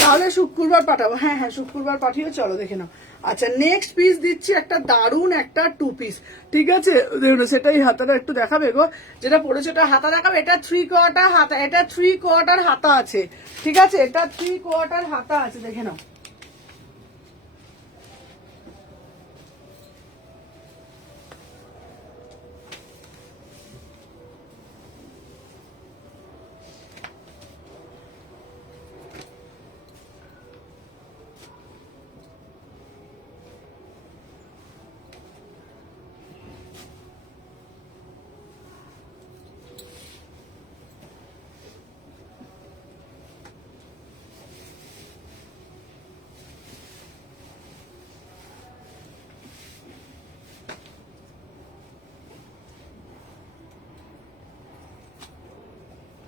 তাহলে শুক্রবার পাঠাবো। হ্যাঁ হ্যাঁ, শুক্রবার পাঠিয়ে, চলো দেখে নাও। আচ্ছা, নেক্সট পিস দিচ্ছি একটা দারুন একটা 2 পিস, ঠিক আছে? সেটাই হাতাটা একটু দেখাবে গো, যেটা পড়েছে ওটা হাতা দেখাবে। এটা 3 কোয়ার্টার হাতা, এটা 3 কোয়ার্টার হাতা আছে, ঠিক আছে? এটা 3 কোয়ার্টার হাতা আছে, দেখে নাও।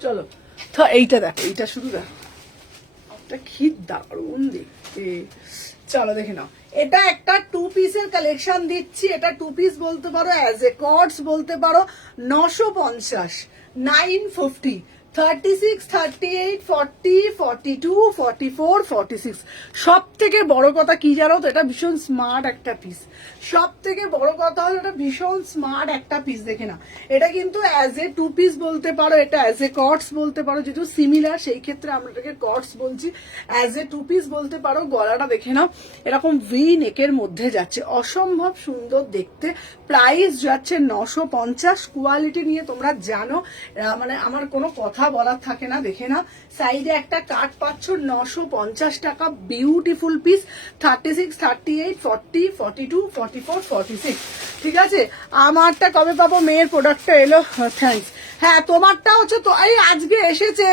চলো তো এইটা দেখো, এইটা শুধু দেখো, এটা কি দারুণ দেখতে। চলো দেখে নাও, এটা একটা 2 পিসের কালেকশন দিচ্ছি। এটা 2 পিস বলতে পারো, অ্যাজ এ কর্ডস বলতে পারো। 950, 950, 36, 38, 40, 42, 44, 46। সব থেকে বড় কথা কি জানো তো, এটা ভীষণ স্মার্ট একটা পিস। সব থেকে বড় কথা হলো এটা ভীষণ স্মার্ট একটা পিস, দেখে না। এটা কিন্তু অ্যাজ এ 2 পিস বলতে পারো, এটা অ্যাজ এ কর্ডস বলতে পারো, যেহেতু সিমিলার সেই ক্ষেত্রে আমরা এটাকে কর্ডস বলছি। অ্যাজ এ 2 পিস বলতে পারো। গলাটা দেখে নাও, এরকম ভি নেকের মধ্যে যাচ্ছে, অসম্ভব সুন্দর দেখতে। প্রাইস যাচ্ছে 950। কোয়ালিটি নিয়ে তোমরা জানো, মানে আমার কোনো কথা বলার থাকে না, দেখে না। সাইডে একটা কাট পাচ্ছ, 950 টাকা, বিউটিফুল পিস। 36, 38, 40, 42, 44, 46, ঠিক আছে? আমারটা কবে পাবো? মেয়ের প্রোডাক্টটা এলো, থ্যাঙ্কস। হ্যাঁ, তোমারটা হচ্ছে তো এই আজকে এসেছে,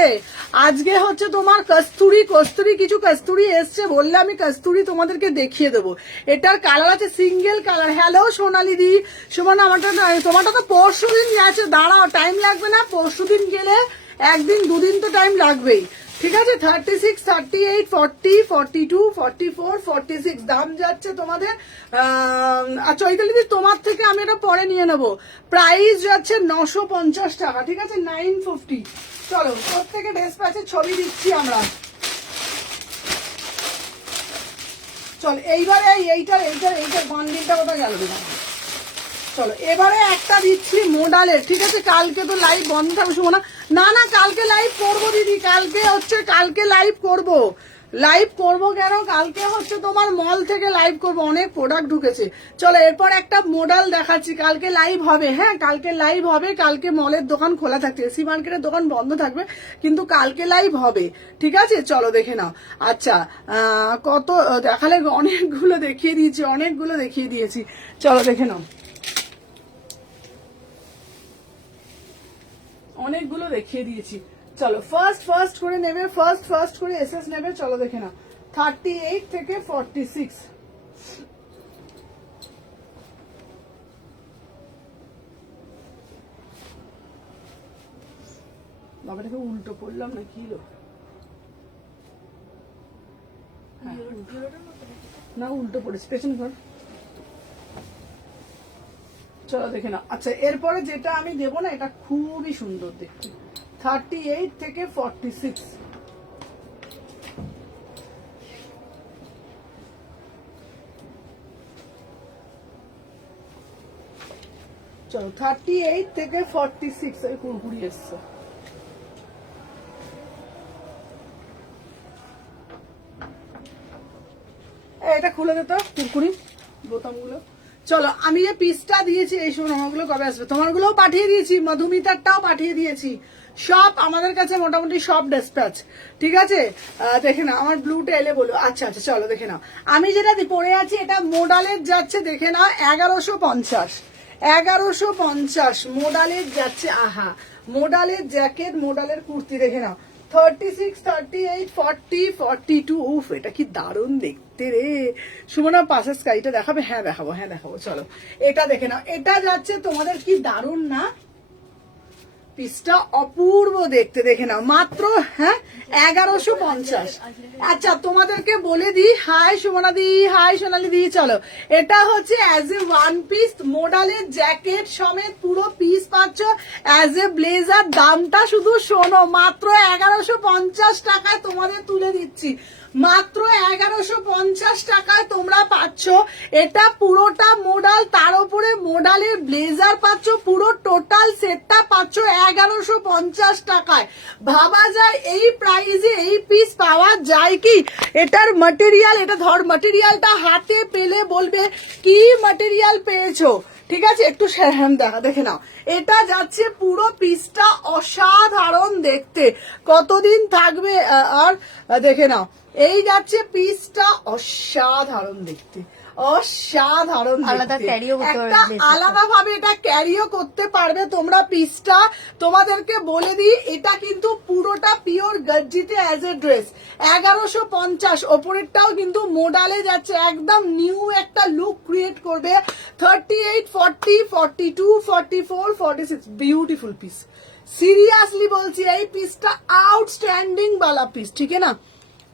আজকে হচ্ছে তোমার কস্তুরি কিছু কস্তুরি এসছে, বললে আমি কস্তুরি তোমাদেরকে দেখিয়ে দেবো। এটার কালার আছে সিঙ্গেল কালার। হ্যালো সোনালি দি, সুমন আমারটা, তোমারটা তো পরশু দিন আছে, দাঁড়াও, টাইম লাগবে না? পরশু দিন গেলে 1 দিন 2 দিন তো টাইম লাগবেই, ঠিক আছে? 36, 38, 40, 42, 44, 46 দাম যাচ্ছে তোমাদের। চৈতালি দি, তোমার থেকে আমি এটা পরে নিয়ে নেবো। প্রাইস যাচ্ছে 950 টাকা, ঠিক আছে? 950। চলো, প্রত্যেকে ড্রেস প্যাচের ছবি দিচ্ছি আমরা। চল এইবারে এইটার বান্ডিলটা কোথায় গেল না? চলো এবারে একটা দিচ্ছি মোডালের, ঠিক আছে? কালকে তো লাইভ বন্ধ থাকবে, শুনো না। না না, কালকে লাইভ করবো দিদি, কালকে লাইভ করবো। লাইভ করবো কেন? কালকে হচ্ছে তোমার মল থেকে লাইভ করবো, অনেক প্রোডাক্ট ঢুকেছে। চলো এরপর একটা মোডাল দেখাচ্ছি, কালকে লাইভ হবে। হ্যাঁ, কালকে লাইভ হবে, কালকে মলের দোকান খোলা থাকছে, এসি মার্কেটের দোকান বন্ধ থাকবে, কিন্তু কালকে লাইভ হবে, ঠিক আছে? চলো দেখে নাও। আচ্ছা, কত দেখালে? অনেকগুলো দেখিয়ে দিয়েছি, চলো দেখে নাও। অনেকগুলো দেখিয়ে দিয়েছি, চলো ফার্স্ট করে নেবে, ফার্স্ট করে এসএস নেবে। চলো দেখে নাও, 38 থেকে 46। বাবাটাকে উল্টো পড়লাম না কি লো? না, উল্টো পড়েছি, পেছন ঘর। চলো দেখে নাও। আচ্ছা, এরপরে যেটা আমি দেবো না, এটা খুবই সুন্দর দেখতে। 38 থেকে 46। চলো 38 থেকে 46 এই কুড়কুড়ি এসছে। এটা খুলে দে তো কুড়কুড়ি বোতামগুলো। চলো আমি যে পিসটা দিয়েছি এই শোনো আমাগুলো কবে আসবে, তোমারগুলোও পাঠিয়ে দিয়েছি, মধুমিতারটাও পাঠিয়ে দিয়েছি, সব আমাদের কাছে মোটামুটি সব ডিসপ্যাচ। ঠিক আছে, দেখে নাও আমার ব্লুটা এলে বলো। আচ্ছা আচ্ছা চলো দেখে নাও, আমি যেটা পরে আছি এটা মোডালের যাচ্ছে, দেখে নাও 1150, 1150 মোডালের যাচ্ছে। আহা, মোডালের জ্যাকেট, মোডালের কুর্তি দেখে নাও 36, 38, 40, 42। উফ, এটা কি দারুণ দেখতে রে। সুমনা পাশের স্কাইটা দেখাবে? হ্যাঁ দেখাবো, হ্যাঁ দেখাবো। চলো এটা দেখে নাও, এটা যাচ্ছে তোমাদের, কি দারুণ না পিসটা, অপূর্ব দেখতে। দেখে নাও মাত্র, হ্যাঁ 1150। আচ্ছা তোমাদেরকে বলে দিই, হাই সুমনা দি, হাই সোনালি দি। চলো এটা হচ্ছে অ্যাজ এ ওয়ান পিস মোডালের জ্যাকেট সমেত পুরো পিস পাচ্ছ অ্যাজ এ ব্লেজার। দামটা শুধু শোনো, মাত্র 1150 টাকায় তোমাদের তুলে দিচ্ছি, মাত্র 1150 টাকায় তোমরা পাচ্ছ এটা পুরোটা মোডাল, তার উপরে মোডালের ব্লেজার পাচ্ছ, পুরো টোটাল সেটটা পাচ্ছ 1150 টাকায়। ভাবা যায় এই প্রাইসে এই পিস পাওয়া যায় কি? এটার ম্যাটেরিয়াল, এটা ধর ম্যাটেরিয়ালটা হাতে পেলে বলবে কি ম্যাটেরিয়াল পেয়েছো। ঠিক আছে, একটু হ্যাম দেখা, দেখে নাও এটা যাচ্ছে পুরো পিসটা অসাধারণ দেখতে, কতদিন থাকবে। আর দেখে নাও এই যাচ্ছে পিসটা অসাধারণ দেখতে, অসাধারণ আলাদা ক্যারিও করতে একটা পারবে, আলাদা ভাবে এটা ক্যারিও করতে পারবে তোমরা পিসটা। তোমাদেরকে বলে দিই এটা কিন্তু পুরোটা পিওর গর্জিতে অ্যাজ এ ড্রেস 1150। ওপরেরটাও কিন্তু মোডালে যাচ্ছে, একদম নিউ একটা লুক ক্রিয়েট করবে। 38, 40, 42, 44, 46 বিউটিফুল পিস। সিরিয়াসলি বলছি এই পিসটা आउटस्टैंडिंग वाला পিস, ঠিক है ना।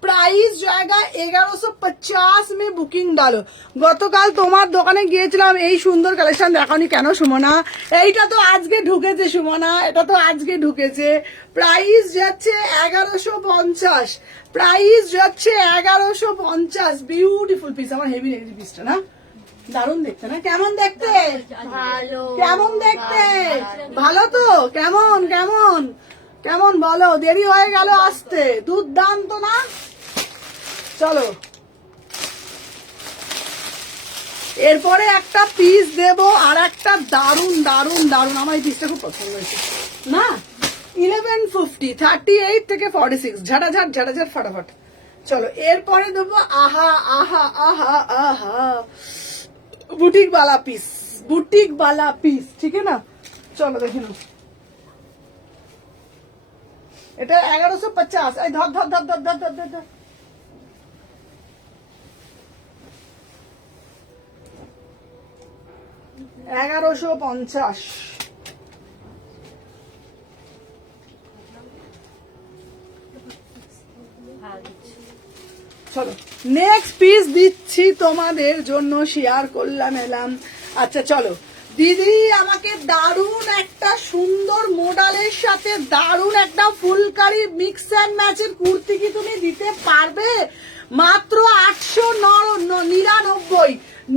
প্রাইস জায়গা 1150 মে বুকিং ডালো। গতকাল তোমার দোকানে গিয়েছিলাম, এই সুন্দর কালেকশন দেখানি কেন সুমনা? এইটা তো আজকে ঢুকেছে সুমনা, এটা তো আজকে ঢুকেছে। প্রাইস যাচ্ছে 1150, প্রাইস যাচ্ছে 1150। বিউটিফুল পিস, আমার হেভি লেগেছে পিসটা না, দারুণ দেখতে না? কেমন দেখতে? ভালো। কেমন দেখতে? ভালো তো? কেমন কেমন কেমন বলো? দেরি হয়ে গেল আসতে, দুর্দান্ত না? চলো এরপরে একটা পিস দেব, আর একটা দারুন দারুন দারুন, আমার এই পিসটা খুব পছন্দ হয়েছে না। 1150, 38 থেকে 46, ঝাড়াঝাড় ঝাড়াঝাড় ফাটাফাট। চলো এরপরে দেবো, আহা আহা আহা আহা, বুটিক वाला পিস, বুটিক वाला পিস, ঠিক है ना। চলো দেখে নাও এটা 1150। এই ধর ধর ধর ধর ধর ধর ধর ধর। 1150। চলো নেক্সট পিস দিচ্ছি তোমাদের জন্য, শেয়ার করলাম এলাম। আচ্ছা চলো দিদি আমাকে দারুণ একটা সুন্দর মোডালের সাথে দারুণ একটা ফুলকারি মিক্স অ্যান্ড ম্যাচের কুর্তি কি তুমি দিতে পারবে? মাত্র 899,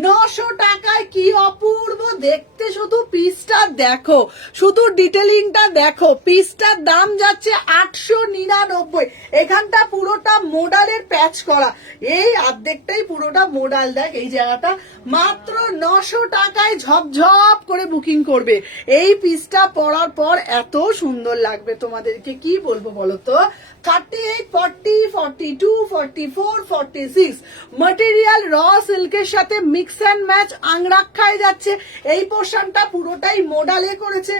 900 টাকায়। কি অপূর্ব দেখতে, শুধু পিসটা দেখো, শুধু ডিটেলিংটা দেখো। পিসটার দাম যাচ্ছে 899। এখানটা পুরোটা মোডালের প্যাচ করা, এই অর্ধেকটাই পুরোটা মোডাল। দেখ এই জায়গাটা, মাত্র 900 টাকায় ঝপঝপ করে বুকিং করবে। এই পিসটা পরার পর এত সুন্দর লাগবে তোমাদেরকে, কি বলবো বলো তো। 38, 40, 42, 44, 46 ম্যাটেরিয়াল র সিল্কের সাথে মিক্স অ্যান্ড ম্যাচ আংরাক্ষায় যাচ্ছে। এই পোর্শনটা পুরোটাই মোডালে করেছে।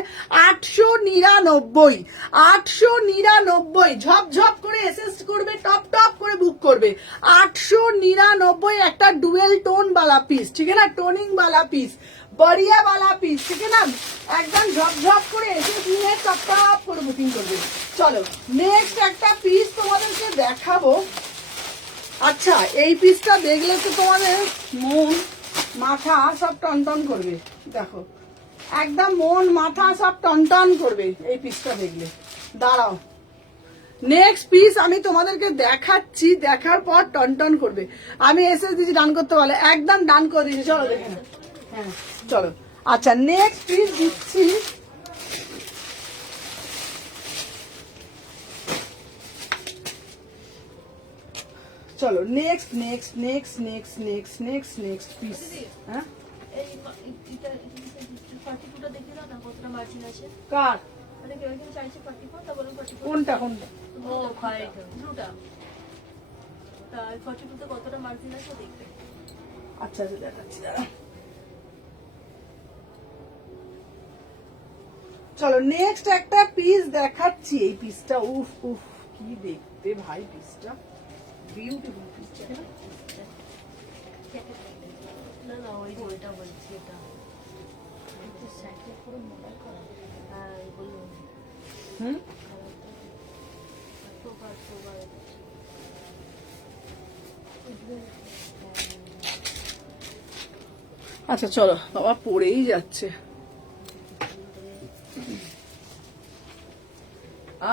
899, 899। ঝপঝপ করে এসএস করবে, টপ টপ করে বুক করবে। 899 একটা ডুয়েল টোন वाला পিস, ঠিক है ना, টোনিং वाला পিস, बढ़िया वाला পিস, ঠিক है ना। একদম ঝপঝপ করে এসে নিয়ে টপ টপ করে বুকিং করবে। চলো নেক্সট একটা পিস তোমাদেরকে দেখাবো। আচ্ছা এই পিসটা দেখলে তো তোমাদের মন মাথা সব টনটন করবে। দেখো একদম মন মাথা সব টনটন করবে এই পিসটা দেখলে। দাঁড়াও নেক্সট পিস আমি তোমাদেরকে দেখাচ্ছি, দেখার পর টনটন করবে। আমি এসে দিচ্ছি ডান করতে বলে, একদম ডান করে দিয়েছি। চলো দেখে না, হ্যাঁ চলো। আচ্ছা নেক্সট পিস দিচ্ছি, চলো next next next next next next next piece. হ্যাঁ এই 42টা দেখে দাও না কতটা মার্জিন আছে। কার মানে কেউ একজন চাইছে 44, তা বলুন 44। কোনটা কোনটা? ও খয়েরিটা ব্লুটা। তা 42তে কতটা মার্জিন আছে দেখবে। আচ্ছা আচ্ছা দেখাচ্ছি দাঁড়া। চলো নেক্সট একটা পিস দেখাচ্ছি। এই পিসটা উফ উফ কি দেখতে ভাই, পিসটা বিউটিফুল পিসটা। না না ওই যে ওইটা বলছি, এটা সাইডে পুরো মোবাইল করা। হ্যাঁ বলুন হুম আচ্ছা চলো বাবা, পড়েই যাচ্ছে।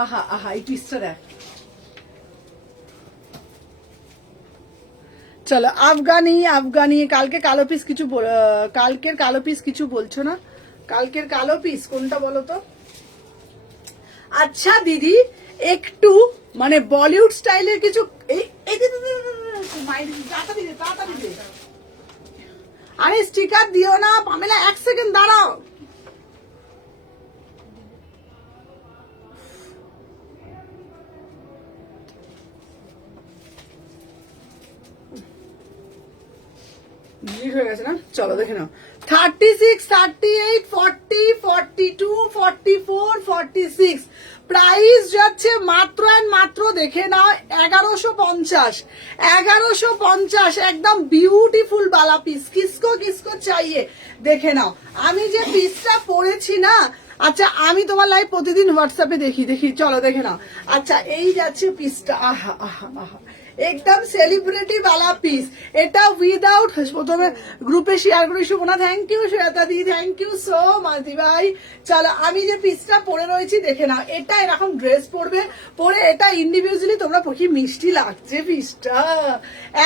আহা আহা এই পিসটা দেখ। চলো আফগানি আফগানি। কালকের কালো পিস কিছু বলছো না? কালকের কালো পিস কোনটা বলো তো? আচ্ছা দিদি একটু মানে বলিউড স্টাইলের কিছু এই এই তাড়াতাড়ি দে, তাড়াতাড়ি দে। আরে স্টিকার দিও না পামেলা, 1 সেকেন্ড দাঁড়াও। ডিলিট হয়ে গেছে না? চলো দেখে নাও। 36, 38, 40, 42, 44, 46 প্রাইস যাচ্ছে মাত্র এন্ড মাত্র দেখে নাও 1150। 1150 একদম বিউটিফুল বালা পিস। কিসকো চাইয়ে দেখে নাও। আমি যে পিসটা পরেছি না, আচ্ছা আমি তোমার লাইভ প্রতিদিন হোয়াটসঅ্যাপে দেখি চলো দেখে নাও। আচ্ছা এই যাচ্ছে পিসটা, আহা আহা আহা একদম সেলিব্রিটি বালা পিস। এটা উইদাউট, প্রথমে গ্রুপে শেয়ার করে শুভনা, থ্যাংক ইউ শ্বেতা দি, থ্যাংক ইউ সো মাচ ভাই। চলো আমি যে পিসটা পরে রয়েছি দেখে নাও। এটা এরকম ড্রেস পরবে, পরে এটা ইন্ডিভিজুয়ালি তোমরা কি মিষ্টি লাগছে পিসটা।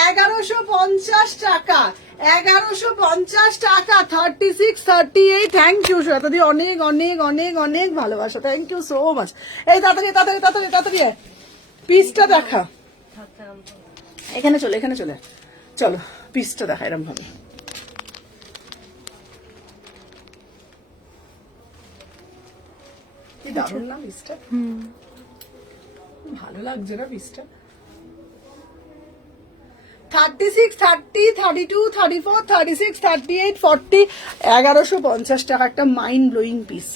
1150 টাকা, 1150 টাকা। 36, 38, থ্যাংক ইউ শ্বেতা দি, অনেক অনেক অনেক অনেক ভালোবাসা, থ্যাংক ইউ সো মাচ। এই তাড়াতাড়ি তাড়াতাড়ি তাড়াতাড়ি তাড়াতাড়ি পিসটা দেখা। এখানে চলে চলো পিসটা দেখা এরকম ভাবে। কি দারুণ না পিসটা, ভালো লাগছে না পিসটা। 36, 30, 32, 34, 36, 38, 40, 1150 টাকা একটা মাইন্ড ব্লোয়িং পিস।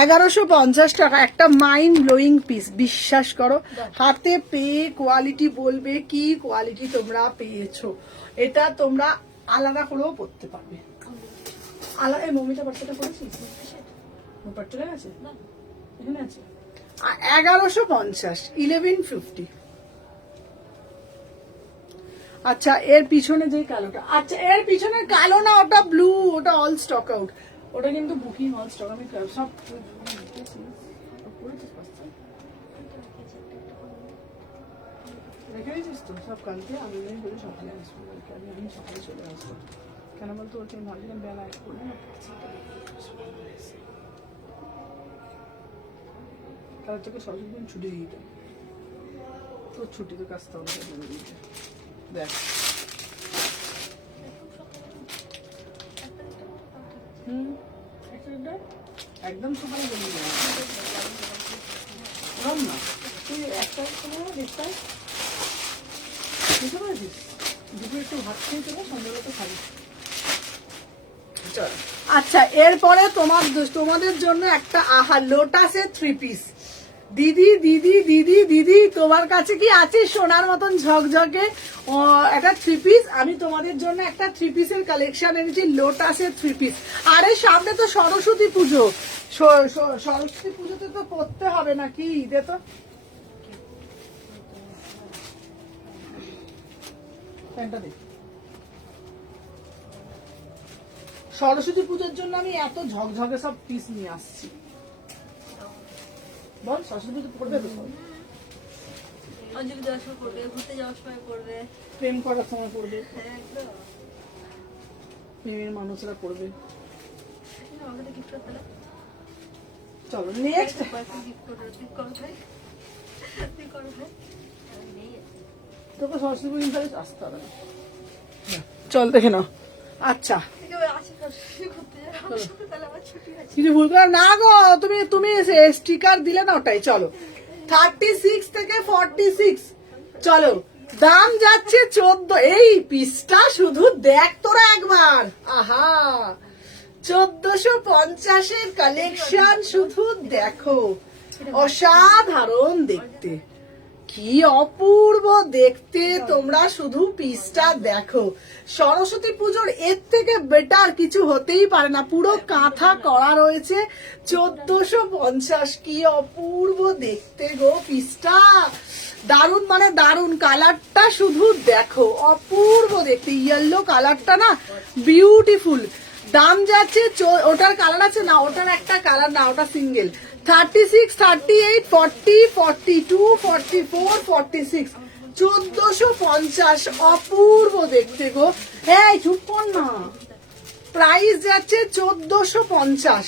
1150 টাকা একটা মাইন্ড ব্লোয়িং পিস। বিশ্বাস করো, হাতে পেয়ে কোয়ালিটি বলবে কি কোয়ালিটি তোমরা পেয়েছো। এটা তোমরা আলাদা করেও পড়তে পারবে। আলাদা এই মমিটা পার্সেলটা করেছিস? পার্ট চলে গেছে, এখানে আছে। 1150, 1150। আচ্ছা এর পিছনে যে কালোটা, আচ্ছা এর পিছনে কালো না, ওটা ব্লু, ওটা অল স্টক আউট। ওটা কিন্তু বুকিং অল স্টক। আমি সব রেখে দিয়েছিস তো সব। কালকে আমি বলি সকালে আসবো, আমি সকালে চলে আসবো। কেন বলতো ওকে আমি ভাবছিলাম বেলা এক করলে না, তাহলে তোকে সরস্বতী দিন ছুটি দিয়ে দিতাম। তোর ছুটি তো কাজ তাহলে দেখ। একদম সকালে বলি না তুই একটা সময় দেখতে বুঝতে পারছিস। দুপুরে একটু ভাত খেয়ে চলে, সন্ধ্যাবেলা তো খাবি। আচ্ছা এরপরে তোমাদের জন্য একটা আহা লোটাসের 3 পিস। দিদি দিদি দিদি দিদি তোমার কাছে কি আছে সোনার মতন ঝকঝকে একটা 3 পিস? আমি তোমাদের জন্য একটা 3 পিসের কালেকশন এনেছি, লোটাসের 3 পিস। আরে সামনে তো সরস্বতী পুজো, সরস্বতী পুজোতে তো পড়তে হবে নাকি ঈদে? তো প্যান্টটা দেখ। সরস্বতী পুজোর জন্য আমি এত ঝকঝকে সব পিস নিয়ে আসছি। বল সরস্বতী পুজো পড়বে তো সব? অঞ্জলি দেওয়ার সময় পড়বে, ঘুরতে যাওয়ার সময় পড়বে, প্রেম করার সময় পড়বে, একদম প্রেমের মানুষরা পড়বে। আমাকে গিফট করতে না। চলো নেক্সট। গিফট করো, তুই করো ভাই, তুই করো ভাই। আমি নেই, তোকে সরস্বতী পুজো আসতে হবে না। চল দেখে নাও। আচ্ছা কিছু ভুল করে না গো, তুমি তুমি স্টিকার দিলে না ওটাই। চলো 36 থেকে 46, চলো দাম যাচ্ছে 14। এই পিসটা শুধু দেখ তোরা একবার, আহা 1450-এর কালেকশন শুধু দেখো, অসাধারণ দেখতে, কি অপূর্ব দেখতে, তোমরা শুধু পিসটা দেখো। সরস্বতী পুজোর এর থেকে বেটার কিছু হতেই পারে না, পুরো কাঁথা করা রয়েছে 1450, কি অপূর্ব দেখতে গো পিসটা, দারুন মানে দারুন, কালারটা শুধু দেখো, অপূর্ব দেখতে, ইয়েলো কালারটা না বিউটিফুল। দাম যাচ্ছে, ওটার কালার আছে না, ওটার একটা কালার না, ওটা সিঙ্গেল। 36, 38, 40, 42, 44, 46, 1450, অপূর্ব দেখতে গো। এই চুপ কর না, প্রাইস যাচ্ছে 1450,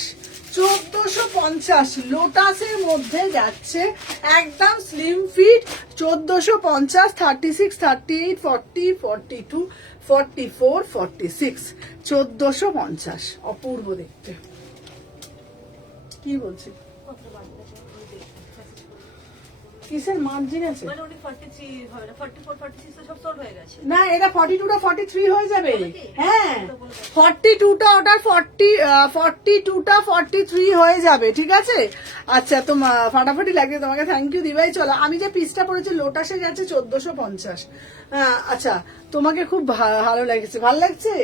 1450 লোটাসের মধ্যে যাচ্ছে, একদম স্লিম ফিট, 1450, 36, 38, 40, 42, 44, 46, 1450, অপূর্ব দেখতে। কি বলছি, কিসের মার্জিন আছে? মানে উনি 43 হবে না, 44 46 তো সব সোল্ড হয়ে গেছে। না, এটা 42টা 43 হয়ে যাবে। হ্যাঁ 42টা ওটার 42টা 43 হয়ে যাবে, ঠিক আছে। আচ্ছা তো ফাটাফাটি লাগছে, তোমাকে থ্যাংক ইউ দিবাই। চলো, আমি যে পিসটা পড়েছি লোটাসে যাচ্ছে 1450। আচ্ছা তোমাকে খুব ভালো লাগছে, ভালো লাগছে,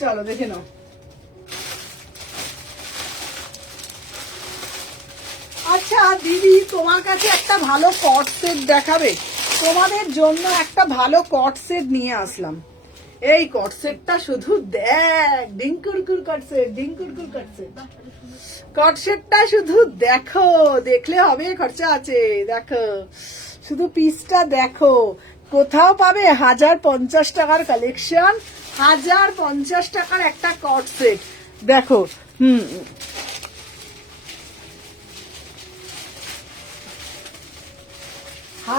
চলো দেখে নাও। আচ্ছা দিদি, তোমার কাছে একটা ভালো কট সেট দেখাবে? তোমাদের জন্য একটা ভালো কট সেট নিয়ে আসলাম। এই কট সেটটা শুধু দেখ, ডিঙ্কুরকুর কট সেট, ডিঙ্কুরকুর কট সেট, কট সেটটা শুধু দেখো, দেখলে হবে, খরচা আছে, দেখো শুধু পিসটা দেখো। কোথাও পাবে 1050 টাকার কালেকশন, 1050 টাকার একটা কট সেট, দেখো।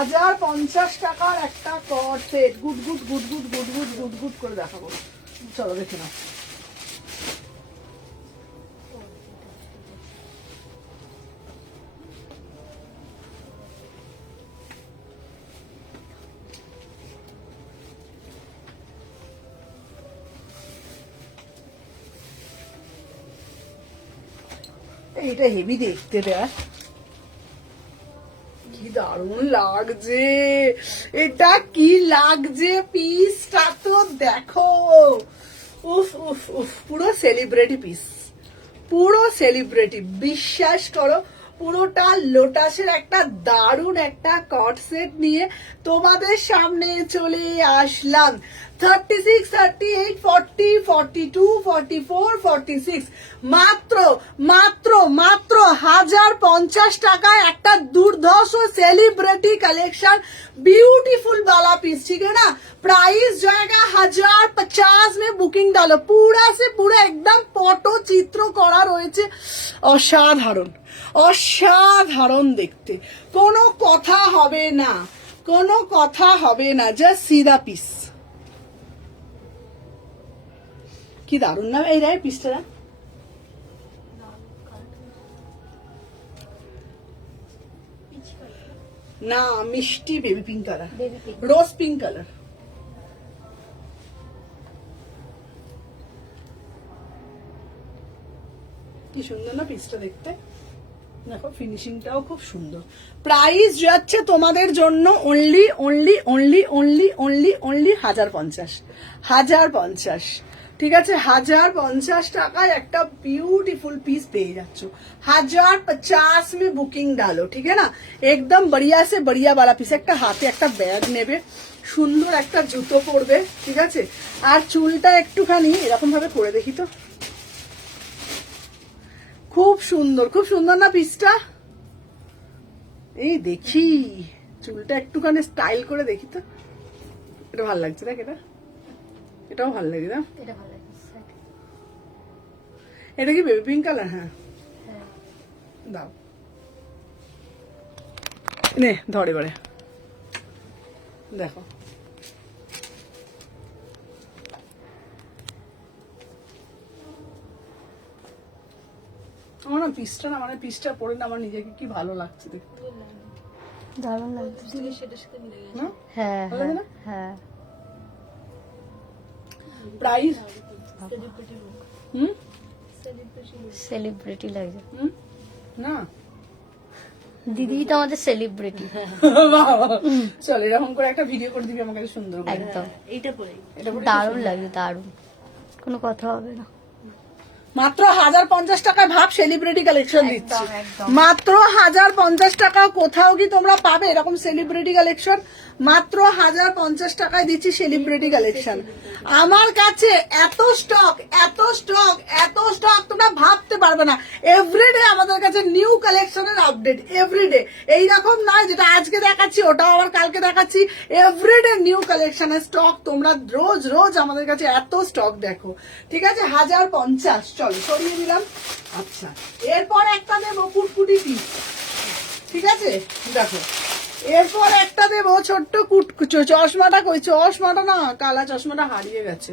1050 টাকার একটা কট set, good good good good good good good good করে দেখাবো, চলো দেখে নাও। এইটা হেভি দেখতে, দেখ কি দারুণ লাগছে, এটা কি লাগছে, পিসটা তো দেখো, উফ উফ উফ, পুরো সেলিব্রিটি পিস, পুরো সেলিব্রিটি, বিশ্বাস করো। পুরোটা লোটাসের একটা দারুণ একটা কট সেট নিয়ে তোমাদের সামনে চলে আসলাম। 36, 38, 40, 42, 44, 46, মাত্র মাত্র মাত্র 1050 টাকায় একটা দুর্ধর্ষ সেলিব্রিटी कलेक्शन, ब्यूटीफुल वाला पीस, ठीक है ना। प्राइस जाएगा 1050 में, बुकिंग डालो। पूरा से पूरा एकदम पटो चित्र करा রয়েছে, অসাধারণ অসাধারণ দেখতে, কোনো কথা হবে না, কোনো কথা হবে না, জাস্ট সি দা পিস, কি দারুণ না এই রে পিসটা, না মিষ্টি বেবি পিঙ্ক কালার, রোজ পিঙ্ক কালার, কি সুন্দর না পিসটা দেখতে, দেখো ফিনিশিংটাও খুব সুন্দর। প্রাইস যাচ্ছে তোমাদের জন্য only only only only only only 1050, 1050, ঠিক আছে। 1050 টাকায় একটা ब्यूटीफुल पीस পেয়ে যাচ্ছ। 1050 में बुकिंग डालो, ठीक है ना। एकदम बढ़िया से बढ़िया वाला पीस। একটা হাতে একটা ব্যাগ নেবে, সুন্দর একটা জুতো পরবে, ঠিক আছে। আর চুলটা একটুখানি এরকম ভাবে করে দেখি তো, খুব সুন্দর না পিসটা। এই দেখি চুলটা একটুখানি স্টাইল করে দেখি তো, এটা ভালো লাগছে দেখ, এটাও ভালো লাগে না, এটা ভালো লাগছে। এটা কি বেবি পিঙ্ক কালার? হ্যাঁ দাও, নে ধর এবারে দেখো, আমার না পিসটা না মানে পিসটা পরে না আমার নিজেকে কি ভালো লাগছে দেখতে। দারুণ লাগছে। সেটার সাথে মিলে গেছে। না হ্যাঁ ভালো লাগে হ্যাঁ না? হ্যাঁ। প্রাইস সেলিব্রিটি লুক, হুম সেলিব্রিটি লুক। সেলিব্রিটি লাগছে। হুম না দিদি তো আমাদের সেলিব্রিটি। চল এরকম করে একটা ভিডিও করে দিবি আমাকে সুন্দর করে। একদম এইটা পরে এটা পরে দারুণ লাগছে, দারুণ, কোনো কথা হবে না। মাত্র 1050 টাকায় ভাব সেলিব্রিটি কালেকশন দিচ্ছি। একদম। মাত্র 1050 টাকা কোথাও কি তোমরা পাবে এরকম সেলিব্রিটি কালেকশন? মাত্র 1050 টাকায় দিচ্ছি সেলিব্রিটি কালেকশন। আমার কাছে এত স্টক তোমরা ভাবতে পারবে না। এভরিডে আমাদের কাছে নিউ কালেকশনের আপডেট, এভরিডে। এইরকম নয় যেটা আজকে দেখাচ্ছি ওটাও আবার কালকে দেখাচ্ছি। এভরিডে নিউ কালেকশনের স্টক। তোমরা রোজ রোজ আমাদের কাছে এত স্টক দেখো, ঠিক আছে? 1050 চলো সরিয়ে দিলাম। আচ্ছা এরপর একটা দেবো কুটকুটি পিস, ঠিক আছে? দেখো এরপর একটা দেবো ছোট্ট চশমাটা কই? চশমাটা না, কালা চশমাটা হারিয়ে গেছে,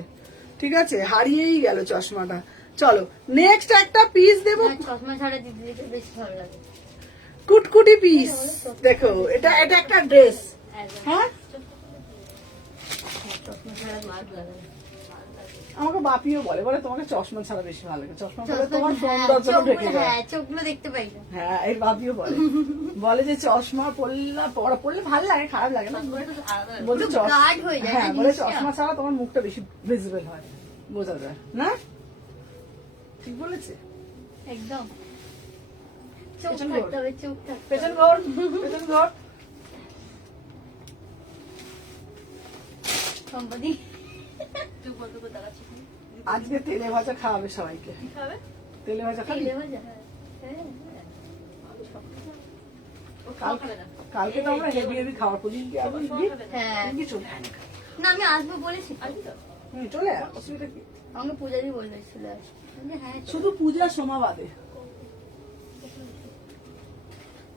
ঠিক আছে? হারিয়েই গেল চশমাটা। চলো নেক্সট একটা পিস দেবো চশমা ছাড়া দিদিকে বেশি ভালো লাগে। কুটকুটি পিস। দেখো এটা একটা ড্রেস, হ্যাঁ চশমা ছাড়া ভালো লাগে। আমাকে বাপিও বলে তোমাকে চশমা ছাড়া বেশি ভালো লাগে। চশমা পরে তোমার সৌন্দর্যটা ঢেকে যায়। হ্যাঁ, চোখগুলো দেখতে পাই না। হ্যাঁ এই বাপিও বলে যে চশমা পড়লে ভালো লাগে, খারাপ লাগে না। বলছে গাঢ় হয়ে যায় হ্যাঁ না বলে জিনিসটা। চশমা ছাড়া তোমার মুখটা বেশি ভিজিবল হয়, বোঝা যায় না? ঠিক বলেছে। একদম চোখ পেছন থাকতে ঘোর। হবে, চোখ থাকতে পেছন হবে। ঘর, পেছন ঘর। সম্পত্তি তুই বন্ধ করে দেখাচ্ছি। আজকে তেলে ভাজা খাওয়াবে সবাইকে। কি খাবে? তেলে ভাজা খাবি? তেলে ভাজা। হ্যাঁ, ও খাওয়া খাবে না। কালকে তো আমরা হেভি খাওয়ার করি। হ্যাঁ। না আমি আসবো বলেছি তো। আসবি তো? চলে আয়, অসুবিধা কি? আমাকে পূজাদি বলেছিল আসবে। হ্যাঁ শুধু পূজা সোমা বাদে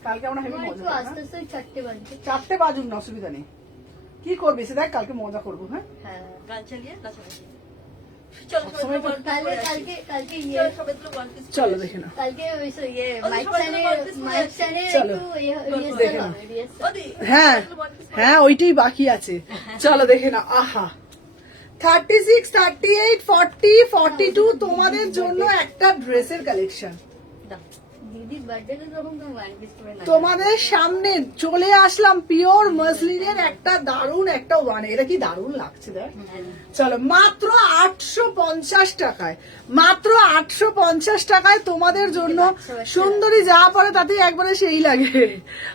কালকে আমরা হেভি আমার মজা একটু করবো, আস্তে আস্তে 4টে বাজবে। 4টে বাজুক না, অসুবিধা নেই। কি করবি সে দেখ, কালকে মজা করবো। হ্যাঁ হ্যাঁ গান চালিয়ে নাচানাচি। চলো সবাই সবাই তো- কালকে চলো সবাই তো one piece চলো দেখে না। কালকে ওই ওদের মাইক সবাই চানে তো one piece পরে আছে। চলো। একটু দেখে নাও। ওদি হ্যাঁ হ্যাঁ ওইটাই বাকি আছে। চলো দেখে না। আহা 36, 38, 40, 42 তোমাদের জন্য একটা ড্রেসের কালেকশন। দিদির বার্থডে যখন তুমি ওয়ান পিস করে না তোমাদের সামনে চলে আসলাম পিওর মসলিনের একটা দারুন একটা ওয়ান। এটা কি দারুন লাগছে দেখ। চলো মাত্র 850 টাকায়, মাত্র 850 টাকায় তোমাদের জন্য সুন্দরী যা পরে তাতে একবারে সেই লাগে।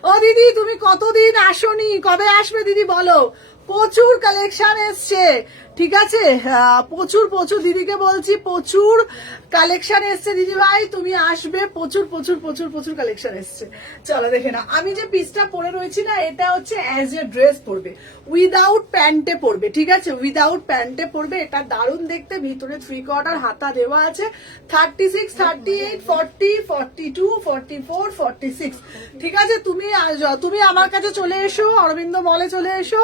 ও দিদি তুমি কতদিন আসোনি, কবে আসবে দিদি বলো? প্রচুর কালেকশন এসছে, ঠিক আছে? প্রচুর দিদিকে বলছি, প্রচুর কালেকশন এসছে দিদি ভাই, তুমি আসবে। প্রচুর কালেকশন এসছে। চলো দেখে না। আমি যে পিসটা পরে রয়েছি না, এটা হচ্ছে অ্যাজ এ ড্রেস পরবে, উইদাউট প্যান্টে পরবে, ঠিক আছে? উইদাউট প্যান্টে পরবে। এটা দারুণ দেখতে, ভিতরে 3/4 হাতা দেওয়া আছে। 36, 38, 40, 42, 44, 46, ঠিক আছে? তুমি আমার কাছে চলে এসো, অরবিন্দ মলে চলে এসো।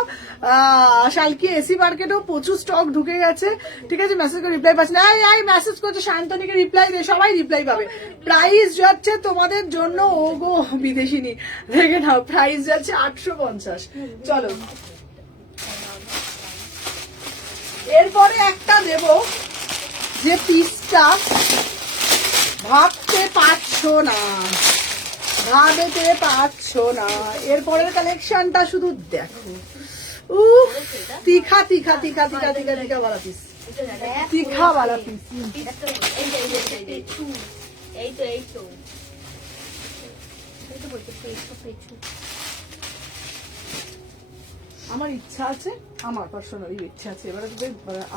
শালকি এসি মার্কেটেও প্রচুর স্টক ঢুকে গেছে, ঠিক আছে? মেসেজ করে রিপ্লাই পাচ্ছি না। এই মেসেজ করছে শান্তনীকে রিপ্লাই দে, সবাই রিপ্লাই পাবে। প্রাইস যাচ্ছে তোমাদের জন্য, ও গো বিদেশিনী, দেখে নাও প্রাইস যাচ্ছে 850। চলো এরপরে একটা দেব যে পিসটা ভাবতে পারছো না, ভাবতে পারছো না। এরপরের কালেকশনটা শুধু দেখো। तीखा वाला पीस, तीखा वाला पीस। আমার ইচ্ছা আছে, আমার পার্সোনালি ইচ্ছা আছে, এবারে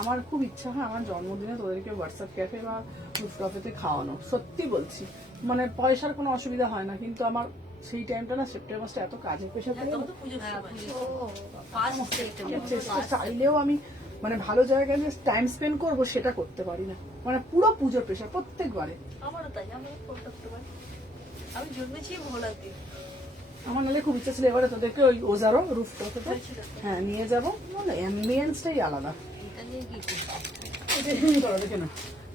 আমার খুব ইচ্ছা হয় আমার জন্মদিনে তোদেরকে হোয়াটসঅ্যাপ ক্যাফে বা রুফটপেতে খাওয়ানো। সত্যি বলছি, মানে পয়সার কোনো অসুবিধা হয় না, কিন্তু আমার সেই টাইমটা না, সেপ্টেম্বর মাসটা এত কাজের প্রেশার পড়ে, চেষ্টা চাইলেও আমি মানে ভালো জায়গায় টাইম স্পেন্ড করবো সেটা করতে পারি না, মানে পুরো পুজোর প্রেশার প্রত্যেকবারে। আমারও তাই, আমি জন্মেছি ভোলাতে। আমার নাহলে খুব ইচ্ছা ছিল এবারে তোদেরকে ওই ওজারো রুফটপে হ্যাঁ নিয়ে যাবো, মানে অ্যাম্বিয়েন্সটাই আলাদা। এটা নিয়ে কি দেখে না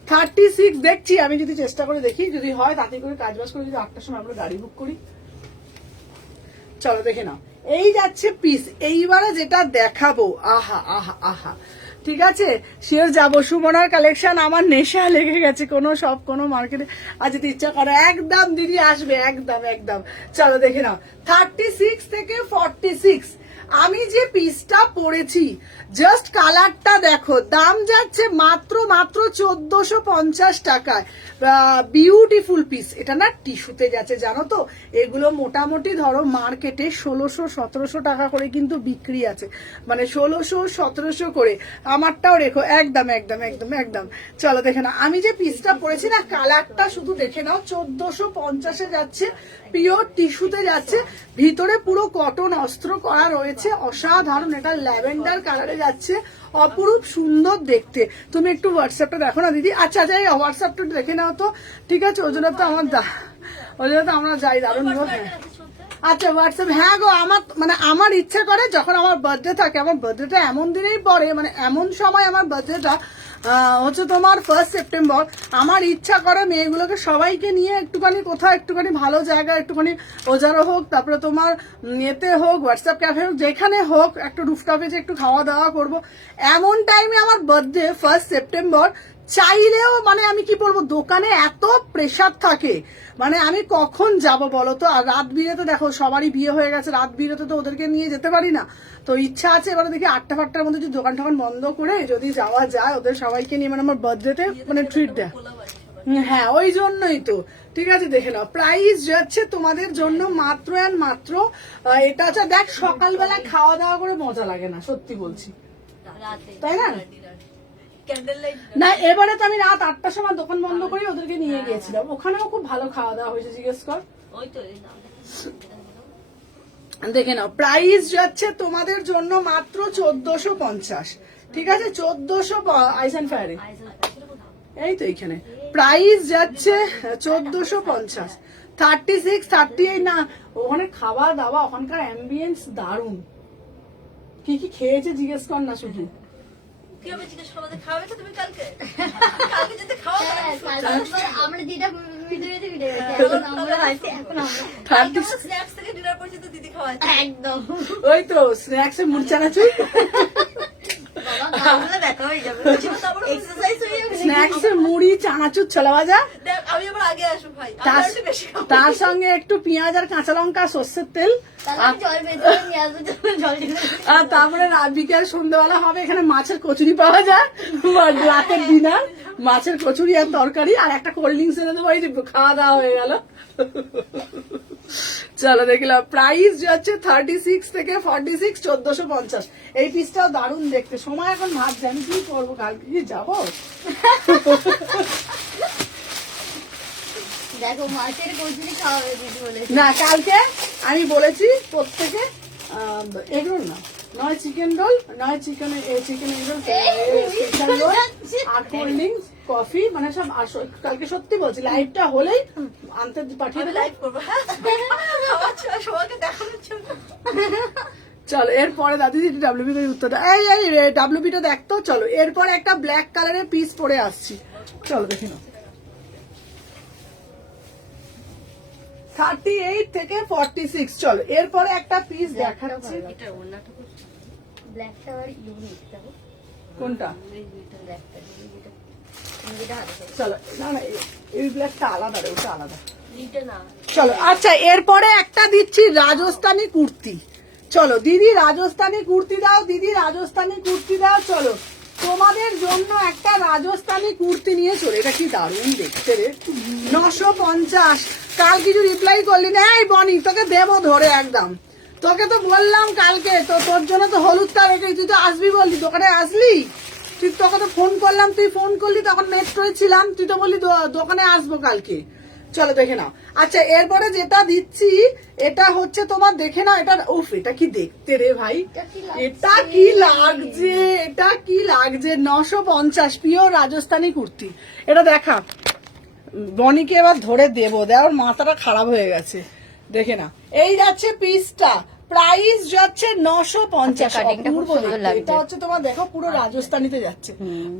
36 দেখছি, আমি যদি চেষ্টা করে দেখি, যদি হয় তাতে করে কাজ বাজ করে যদি 8টার সময় আমরা গাড়ি বুক করি। চলো দেখে নাও, এই যাচ্ছে পিস। এইবারে যেটা দেখাবো, আহা আহা আহা, ঠিক আছে, শিওর যাবো। সুমনার কালেকশন আমার নেশা লেগে গেছে, কোনো মার্কেটে আজ যেতে ইচ্ছা করে। একদম দিদি আসবে, একদম একদম। চলো দেখে নাও, 36 থেকে 46 আমি যে পিসটা পরেছি, জাস্ট কালারটা দেখো, দাম যাচ্ছে মাত্র 1450 টাকায়। Beautiful piece. এটা না টিস্যুতে যাচ্ছে, জানো তো, এগুলো মোটামুটি ধরো মার্কেটে 1600-1700 টাকা করে কিন্তু বিক্রি আছে, মানে 1600-1700 করে। আমারটাও রেখো, একদম একদম একদম একদম। চলো দেখে নাও, আমি যে পিসটা পরেছি না, কালারটা শুধু দেখে নাও, 1450-এ যাচ্ছে, পিওর টিস্যুতে যাচ্ছে, ভিতরে পুরো কটন অস্ত্র করা রয়েছে, অসাধারণ। এটা ল্যাভেন্ডার কালারে যাচ্ছে, অপরূপ সুন্দর দেখতে। তুমি একটু হোয়াটসঅ্যাপটা দেখো না দিদি। আচ্ছা যাই, হোয়াটসঅ্যাপটা দেখে নাও তো, ঠিক আছে, ওই জন্য তো আমরা যাই, দারুণ। আচ্ছা হোয়াটসঅ্যাপ, হ্যাঁ গো, আমার ইচ্ছা করে যখন আমার বার্থডে থাকে, আমার বার্থডেটা এমন দিনেই পড়ে, মানে এমন সময় আমার বার্থডেটা হচ্ছে তোমার 1 সেপ্টেম্বর। আমার ইচ্ছা করে মেয়েগুলোকে সবাইকে নিয়ে একটুখানি কোথাও, একটুখানি ভালো জায়গা, একটুখানি ওজারো হোক, তারপরে তোমার এতে হোক, হোয়াটসঅ্যাপ ক্যাফে হোক, যেখানে হোক, একটু রুফটপে যে একটু খাওয়া দাওয়া করবো। এমন টাইমে আমার বার্থডে 1 সেপ্টেম্বর, চাইলেও মানে আমি কি বলবো, দোকানে এত প্রেসার থাকে, মানে আমি কখন যাব বলো তো। আর রাত বিরেতে দেখো, সবারই বিয়ে হয়ে গেছে, রাত বিরেতে তো ওদেরকে নিয়ে যেতে পারি না। তো ইচ্ছা আছে এবারে দেখি 8টা-5টার মধ্যে যদি দোকান টোকান বন্ধ করে যদি যাওয়া যায়, ওদের সবাইকে নিয়ে, মানে আমার বার্থডেতে মানে ট্রিট দেয়। হ্যাঁ, ওই জন্যই তো। ঠিক আছে দেখে নাও, প্রাইস যাচ্ছে তোমাদের জন্য মাত্র অ্যান্ড মাত্র, এটা হচ্ছে, দেখ সকালবেলায় খাওয়া দাওয়া করে মজা লাগে না, সত্যি বলছি, তাই না? না, এবারে তো আমি রাত 8টার সময় দোকান বন্ধ করে ওদেরকে নিয়ে গিয়েছিলাম, ওখানেও খুব ভালো খাওয়া দাওয়া হয়েছে, জিজ্ঞেস কর। দেখে নাও, প্রাইস যাচ্ছে তোমাদের জন্য মাত্র 1450। ঠিক আছে, 1400 আইসন ফায়ারে, এই তো এইখানে প্রাইস যাচ্ছে 1450। 36, 38 না, ওখানে খাওয়া দাওয়া, ওখানকার অ্যাম্বিয়েন্স দারুণ। কি কি খেয়েছে জিজ্ঞেস কর না শুধু। আমরা যেটা একদম ওই তো স্ন্যাক্সে মুড়ি চানাচুর, স্ন্যাক্সে মুড়ি চানাচুর ছোলা ভাজা, তার সঙ্গে একটু পেঁয়াজ আর কাঁচা লঙ্কা, সর্ষের তেল, আর তারপরে বিকেল সন্ধ্যেবেলা হবে এখানে মাছের কচুরি পাওয়া যায়, রাতের ডিনার মাছের কচুরি আর তরকারি, আর একটা কোল্ড ড্রিঙ্কস এনে দেবো, এই যে খাওয়া দাওয়া হয়ে গেল। চলো দেখলাম, প্রাইস যাচ্ছে 36 থেকে 46, 1450। এই পিসটাও দারুণ দেখতে। সময় এখন ভাত জানি কি করবো, কালকে কি যাবো। দেখো মাছের কচুরি খাওয়াবে দিদি বলে না, কালকে আমি বলেছি প্রত্যেকে এগরোল না, নয় চিকেন রোল, নয় চিকেন এগরোল, স্পেশাল রোল, আর কোল্ড ড্রিঙ্কস, কফি, মানে সব। আর কালকে সত্যি বলছি, লাইভটা হলেই আনতে পাঠিয়ে লাইভ করবো। চলো এরপরে দাদি ডাব্লিউবি করে উত্তরটা, এই ডাব্লিউবিটা দেখতো। চলো এরপরে একটা ব্ল্যাক কালারের পিস পরে আসছি, চলো দেখে নাও। 38 থেকে 46। চলো এরপরে একটা পিস দেখাচ্ছি, ব্ল্যাকটা আর ইউনিক দেখো কোনটা। ব্ল্যাকটা চলো, না না, এই ব্ল্যাকটা আলাদা রে, ওটা আলাদা। চলো আচ্ছা, এরপরে একটা দিচ্ছি রাজস্থানী কুর্তি। চলো দিদি রাজস্থানী কুর্তি দাও, দিদি রাজস্থানী কুর্তি দাও। চলো তোমাদের জন্য একটা রাজস্থানী কুর্তি নিয়ে চলে, এটা কি দারুণ দেখতে রে, 950। কাল কিছু রিপ্লাই করলি না, এই বনি তোকে দেবো ধরে একদম। তোকে তো বললাম কালকে, তো তোর জন্য তো হলুদটা রেখে, তুই তো আসবি বললি, দোকানে আসলি তুই, তোকে তো ফোন করলাম, তুই ফোন করলি, তখন মেট্রোয় ছিলাম, তুই তো বললি দোকানে আসবো কালকে। চলো দেখে নাও। আচ্ছা এরপরে যেটা দিচ্ছি, এটা হচ্ছে তোমার, দেখে নাও, এটা উফ, এটা কি দেখতে রে ভাই, এটা কি লাগছে, এটা কি লাগছে। 950 পিওর রাজস্থানী কুর্তি। এটা দেখা, বনিকে এবার ধরে দেবো, দেওয়ার মাথাটা খারাপ হয়ে গেছে। দেখে না, এই যাচ্ছে পিসটা, প্রাইস যাচ্ছে 950। আচ্ছা, cutting-টা খুব অপূর্ব সুন্দর দেখতে। লাগছে। এটা হচ্ছে তোমার দেখো পুরো রাজস্থানিতে যাচ্ছে,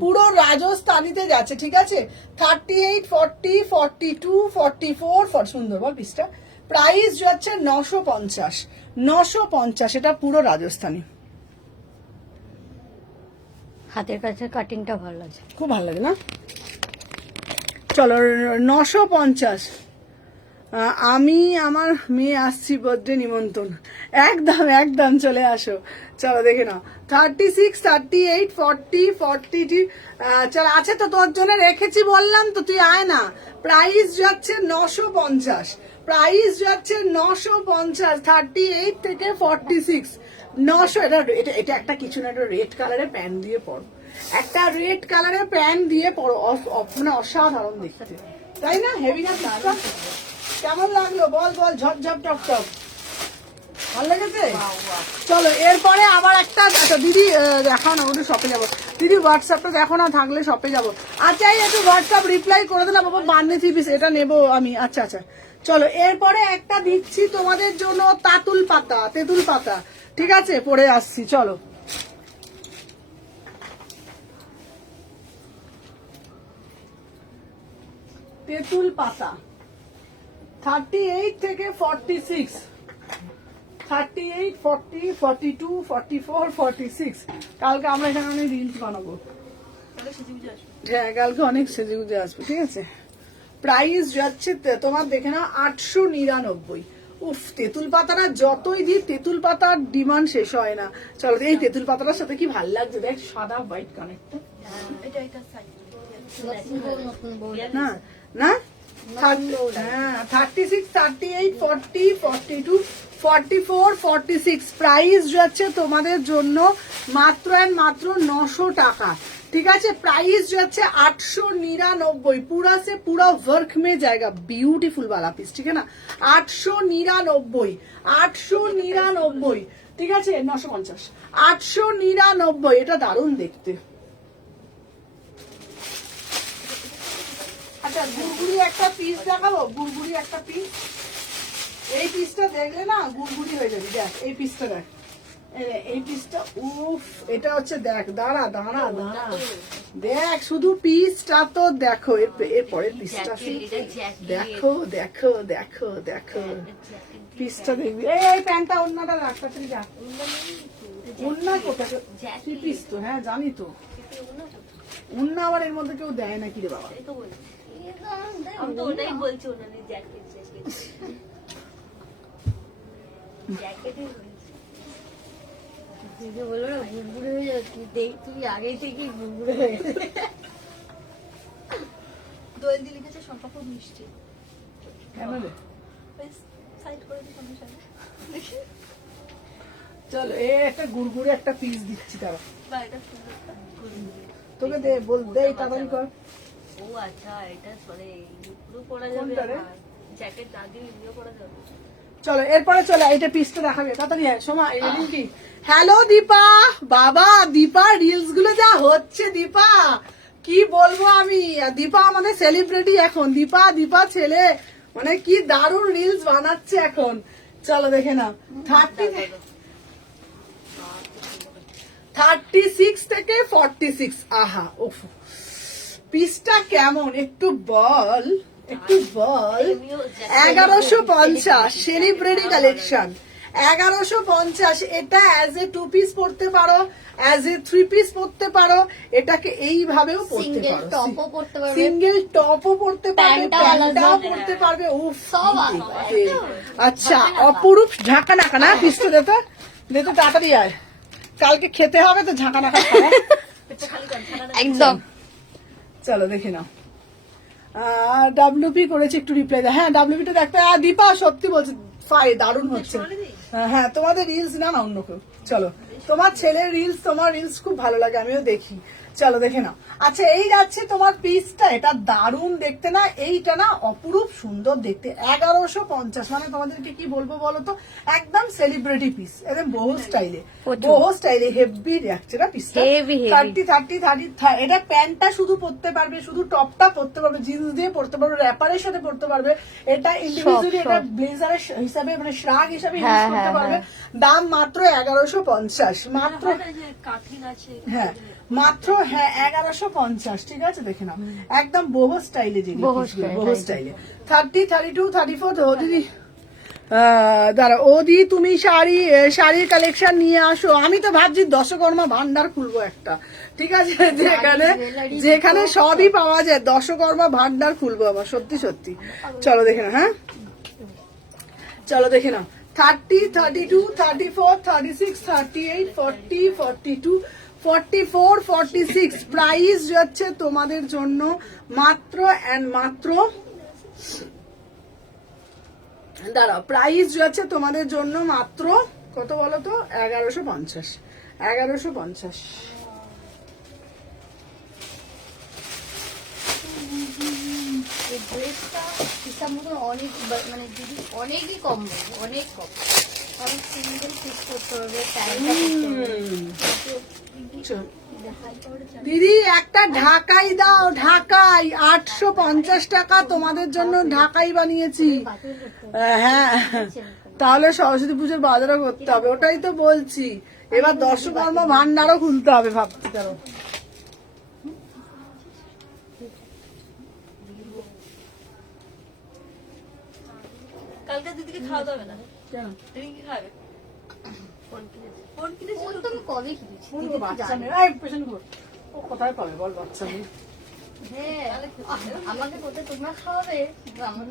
পুরো রাজস্থানিতে যাচ্ছে, ঠিক আছে। 38, 40, 42, 44, সুন্দর বল পিসটা। প্রাইস যাচ্ছে 950, 950। এটা পুরো রাজস্থানি, হাতের কাছে কাটিংটা ভালো লাগছে। খুব ভালো লাগে না? চলো 950। আমি আমার মেয়ে আসছি বার্থডে নিমন্ত্রণ, একদম একদম চলে আসো। চলো দেখে নাও 36, 38, 40, 42। চলো আছে তো তোর জন্য রেখেছি বললাম তো, তুই আয় না। প্রাইস যাচ্ছে 950, প্রাইস যাচ্ছে 950। 38 থেকে 46, 900। এটা এটা একটা কিছু না, একটা রেড কালারের প্যান্ট দিয়ে পরো, একটা রেড কালারের প্যান্ট দিয়ে পরো, মানে অসাধারণ দেখতে, তাই না? হেভি না পিসটা? কেমন লাগলো বল বল, ঝপঝপ টপ টপ, ভালো লেগেছে? চলো এরপরে আবার একটা, আচ্ছা দিদি দেখাও না, ওটা শপে যাবো দিদি, হোয়াটসঅ্যাপটা দেখো না, থাকলে শপে যাবো। আচ্ছা এই একটু হোয়াটসঅ্যাপ রিপ্লাই করে দিলাম বাবা, বান্নে থ্রি পিস এটা নেবো আমি। আচ্ছা আচ্ছা চলো এরপরে একটা দিচ্ছি তোমাদের জন্য, তাতুল পাতা, তেঁতুল পাতা, ঠিক আছে, পরে আসছি। চলো তেঁতুল পাতা 38 থেকে 46, 38, 40, 42, 44, 46। কালকে আমরা এখানে অনেক রিলস বানাবো, হ্যাঁ কালকে অনেক সেজে গুজে আসবো, ঠিক আছে। প্রাইস যাচ্ছে তোমার দেখে না 899। উফ, তেঁতুল পাতাটা যতই দিই, তেঁতুল পাতার ডিমান্ড শেষ হয় না। চলো এই তেঁতুল পাতাটার সাথে কি ভালো লাগছে দেখ, সাদা হোয়াইট কানেরটা, না না 36, 38, 40, 42, 44, 46। প্রাইস যাচ্ছে তোমাদের জন্য মাত্র এন্ড মাত্র 900 টাকা, ঠিক আছে। প্রাইস যাচ্ছে 899, पूरा से पूरा वर्क में जाएगा, ब्यूटीफुल वाला पीस, ठीक है ना। 899, 899, ঠিক আছে। 950, 899। এটা দারুণ দেখতে। আচ্ছা গুড়গুড়ি একটা পিস দেখাবো, গুড়গুড়ি একটা পিস। এই পিসটা দেখলে না গুড়গুড়ি হয়ে যাবে, দেখ এই পিসটা দেখ, এই পিসটা, উফ এটা হচ্ছে দেখ, দাঁড়া দাঁড়া দাঁড়া, দেখ শুধু পিসটা তো দেখো, এর পরের পিসটা দেখো দেখো দেখো দেখো, পিসটা দেখবি। এই প্যান্টটা অন্যটা রাখতে যা, অন্য কোথায় থ্রি পিস তো, হ্যাঁ জানি তো, অন্য আবার এর মধ্যে কেউ দেয় না কি রে বাবা। আমি তো ওটাই বলছি, ওনার জ্যাকেট জ্যাকেটই বলো না গুড়গুড়ে হয়ে যাচ্ছে, দেখ তুই আগেই থেকে গুড়গুড়ে হয়ে গেছে। দোয়েল দি লিখেছে শম্পা খুব মিষ্টি, কেন রে? সাইড করে দিই সঙ্গে সঙ্গে। চলো এ একটা গুড়গুড়ে একটা পিস দিচ্ছি, তারা বা এটা সুন্দর তোকে দে, বল দে তাড়াতাড়ি কর। ও আচ্ছা, এটা সরে পুরো পরা যাবে, কোনটা রে? জ্যাকেট না দিয়ে এমনিও পরা যাবে। চলো এরপরে চলো এইটা পিসটা দেখাবে তাড়াতাড়ি, সময় কি। হ্যালো দীপা, বাবা দীপা রিলস গুলো যা হচ্ছে, দীপা কি বলবো আমি, দীপা আমাদের সেলিব্রিটি এখন, দীপা দীপা ছেলে মানে কি দারুণ রিলস বানাচ্ছে এখন। চলো দেখে না 36 থেকে 46। আহা উফ, পিসটা কেমন একটু বল, একটু বল। 1150 সেলিব্রিটি কালেকশন, 1150। এটা অ্যাজ এ 2 পিস পড়তে পারো, অ্যাজ এ 3 পিস পড়তে পারো, এটাকে এইভাবেও পড়তে সিঙ্গেল পারো, টপও পড়তে পারবে, সিঙ্গেল টপও পড়তে পারবে, প্যান্টটাও প্যান্টটাও আলাদা। পড়তে পারবে। উফ দেখতে। আচ্ছা অপরূপ ঝাঁকা নাকা না, পিসটা দিতে দিতে তাড়াতাড়ি আয়, কালকে খেতে হবে তো ঝাঁকা নাকা খাওয়া। একদম। চলো দেখে নাও, ডাব্লিউপি করেছে, একটু রিপ্লাই দেয়। হ্যাঁ ডাব্লিউপিটা দেখতে, দীপা সত্যি বলছে দারুণ হচ্ছে। হ্যাঁ তোমাদের রিলস না, না অন্য কেউ। চলো তোমার ছেলের রিলস, তোমার রিলস খুব ভালো লাগে, আমিও দেখি। চলো দেখে নাও। আচ্ছা এই যাচ্ছে তোমার পিসটা, এটা দারুণ দেখতে না, এইটা না অপরূপ সুন্দর দেখতে। 1150, মানে তোমাদেরকে কি বলবো বলো তো, একদম সেলিব্রিটি পিস, একদম বহু স্টাইলে, বহু স্টাইলে হেভি রাখছে না পিসটা। Heavy, heavy। 30 এটা প্যান্টটা শুধু পরতে পারবে, শুধু টপটা পরতে পারবে, জিন্স দিয়ে পরতে পারবে, র্যাপারের সাথে পরতে পারবে, এটা ইন্ডিভিজুয়ালি এটা ব্লেজারের হিসাবে মানে শ্রাগ হিসাবে ইউজ করতে পারবে। দাম মাত্র 1150, মাত্র কাঠিন আছে হ্যাঁ মাত্র, হ্যাঁ 1150, ঠিক আছে দেখে নাও, একদম বহু স্টাইলে, যেগুলো বহু পিসগুলো, style, বহু right, স্টাইলে। 30, 32, 34 ও দিদি দাঁড়া, ও দি তুমি শাড়ির কালেকশন নিয়ে আসো। আমি তো ভাবছি দশকর্মা ভান্ডার খুলবো একটা, ঠিক আছে, যেখানে সবই পাওয়া যায়, দশকর্মা ভান্ডার খুলবো আমার, সত্যি সত্যি। চলো দেখে নাও, হ্যাঁ চলো দেখে নাও। 30, 32, 34, 36, 38, 40, 42, 44, 46 প্রাইস যাচ্ছে তোমাদের জন্য মাত্র এন্ড মাত্র, দাঁড়াও, প্রাইস যাচ্ছে তোমাদের জন্য মাত্র কত বলো তো, 1150, 1150। এই ড্রেসটা হিসাব মতন অনেক মানে দিদি অনেকই কম বলবো, অনেক কম, কারণ সিঙ্গেল পিস করতে হবে, টাইমটা দিদি একটা ঢাকাই দাও, ঢাকাই 850 টাকা তোমাদের জন্য ঢাকাই বানিয়েছি। হ্যাঁ তাহলে সরস্বতী পুজোর বাজারও করতে হবে, ওটাই তো বলছি। এবার দশকর্মা ভান্ডারও খুলতে হবে ভাবছি, কারণ কালকে দিদিকে খাওয়া দাবে না, কেন তুমি কি খাবে? ফোন কিনেছে ফোন তো আমি কবে কিনেছি, বলবো বাচ্চা মেয়ে, এই পেছনে ঘুর। ও কোথায় পাবে বল বাচ্চা মেয়ে? হ্যাঁ আমাকে কোথায় তোমরা খাওয়াবে, কিন্তু আমার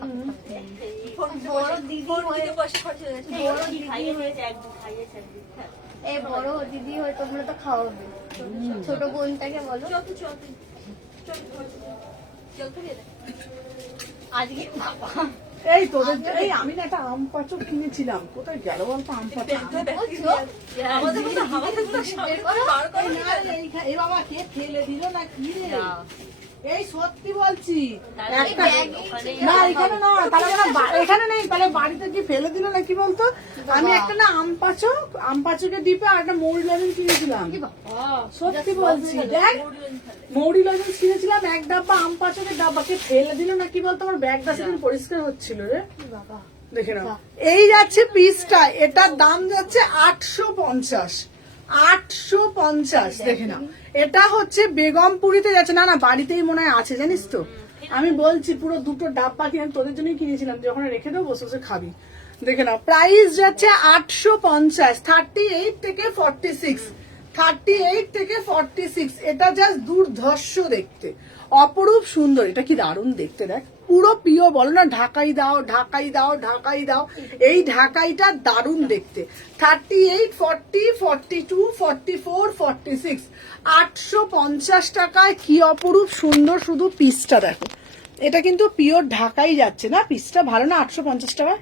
বড় দিদি হয়ে, পয়সা খরচ হয়ে গেছে, বড় দিদি খাইয়েছে একদিন, খাইয়েছে একদিন। হ্যাঁ এই বড় দিদি হয়ে তোমরা তো খাওয়াবে, ছোট বোনটাকে বলো। চল তুই চল, তুই চল চল তুই আজকে বাবা এই তোদের এই আমি না একটা আম পাচক কিনেছিলাম, কোথায় গেল বলতো আম পাচক? বলছো? আমাদের মতো আমাদের মতো বের করো। বার করো না। এই বাবা কে ফেলে দিল না কি রে? এই সত্যি বলছি, এই একটা ব্যাগে না এখানে না, তাহলে এখানে নেই, তাহলে বাড়িতে কি ফেলে দিল না কি বলতো? আমি একটা না আম পাচকের ডিপে আর একটা মৌরি লজেন্স কিনেছিলাম, সত্যি বলছি। দেখ মৌরি লজেন্স কিনেছিলাম, এক ডাব্বা আম পাচকের ডাব্বা, কে ফেলে দিল না কি বলতো? আমার ব্যাগটা সেদিন পরিষ্কার হচ্ছিল রে, বাবা দেখে নাও। এই যাচ্ছে পিসটা, এটার দাম যাচ্ছে 850, 850, দেখে নাও। এটা হচ্ছে বেগমপুরিতে যাচ্ছে, না না বাড়িতেই মনে হয় আছে জানিস তো, আমি বলছি পুরো দুটো ডাব্বা কিনে তোদের জন্যই কিনেছিলাম, যে ওখানে রেখে দেবো বসে বসে খাবি। দেখে নাও প্রাইস যাচ্ছে 850, 38 থেকে 46, 38 থেকে 46। এটা জাস্ট দুর্ধর্ষ দেখতে, অপরূপ সুন্দর, এটা কি দারুণ দেখতে, দেখ পুরো প্রিয়, বলো না ঢাকাই দাও ঢাকাই দাও ঢাকাই দাও, এই ঢাকাইটা দারুণ দেখতে। 38, 40, 42, 44, 46, 850 টাকায় কি অপরূপ সুন্দর, শুধু পিসটা দেখো, এটা কিন্তু পিওর ঢাকাই যাচ্ছে না, পিসটা ভালো না? 850 টাকা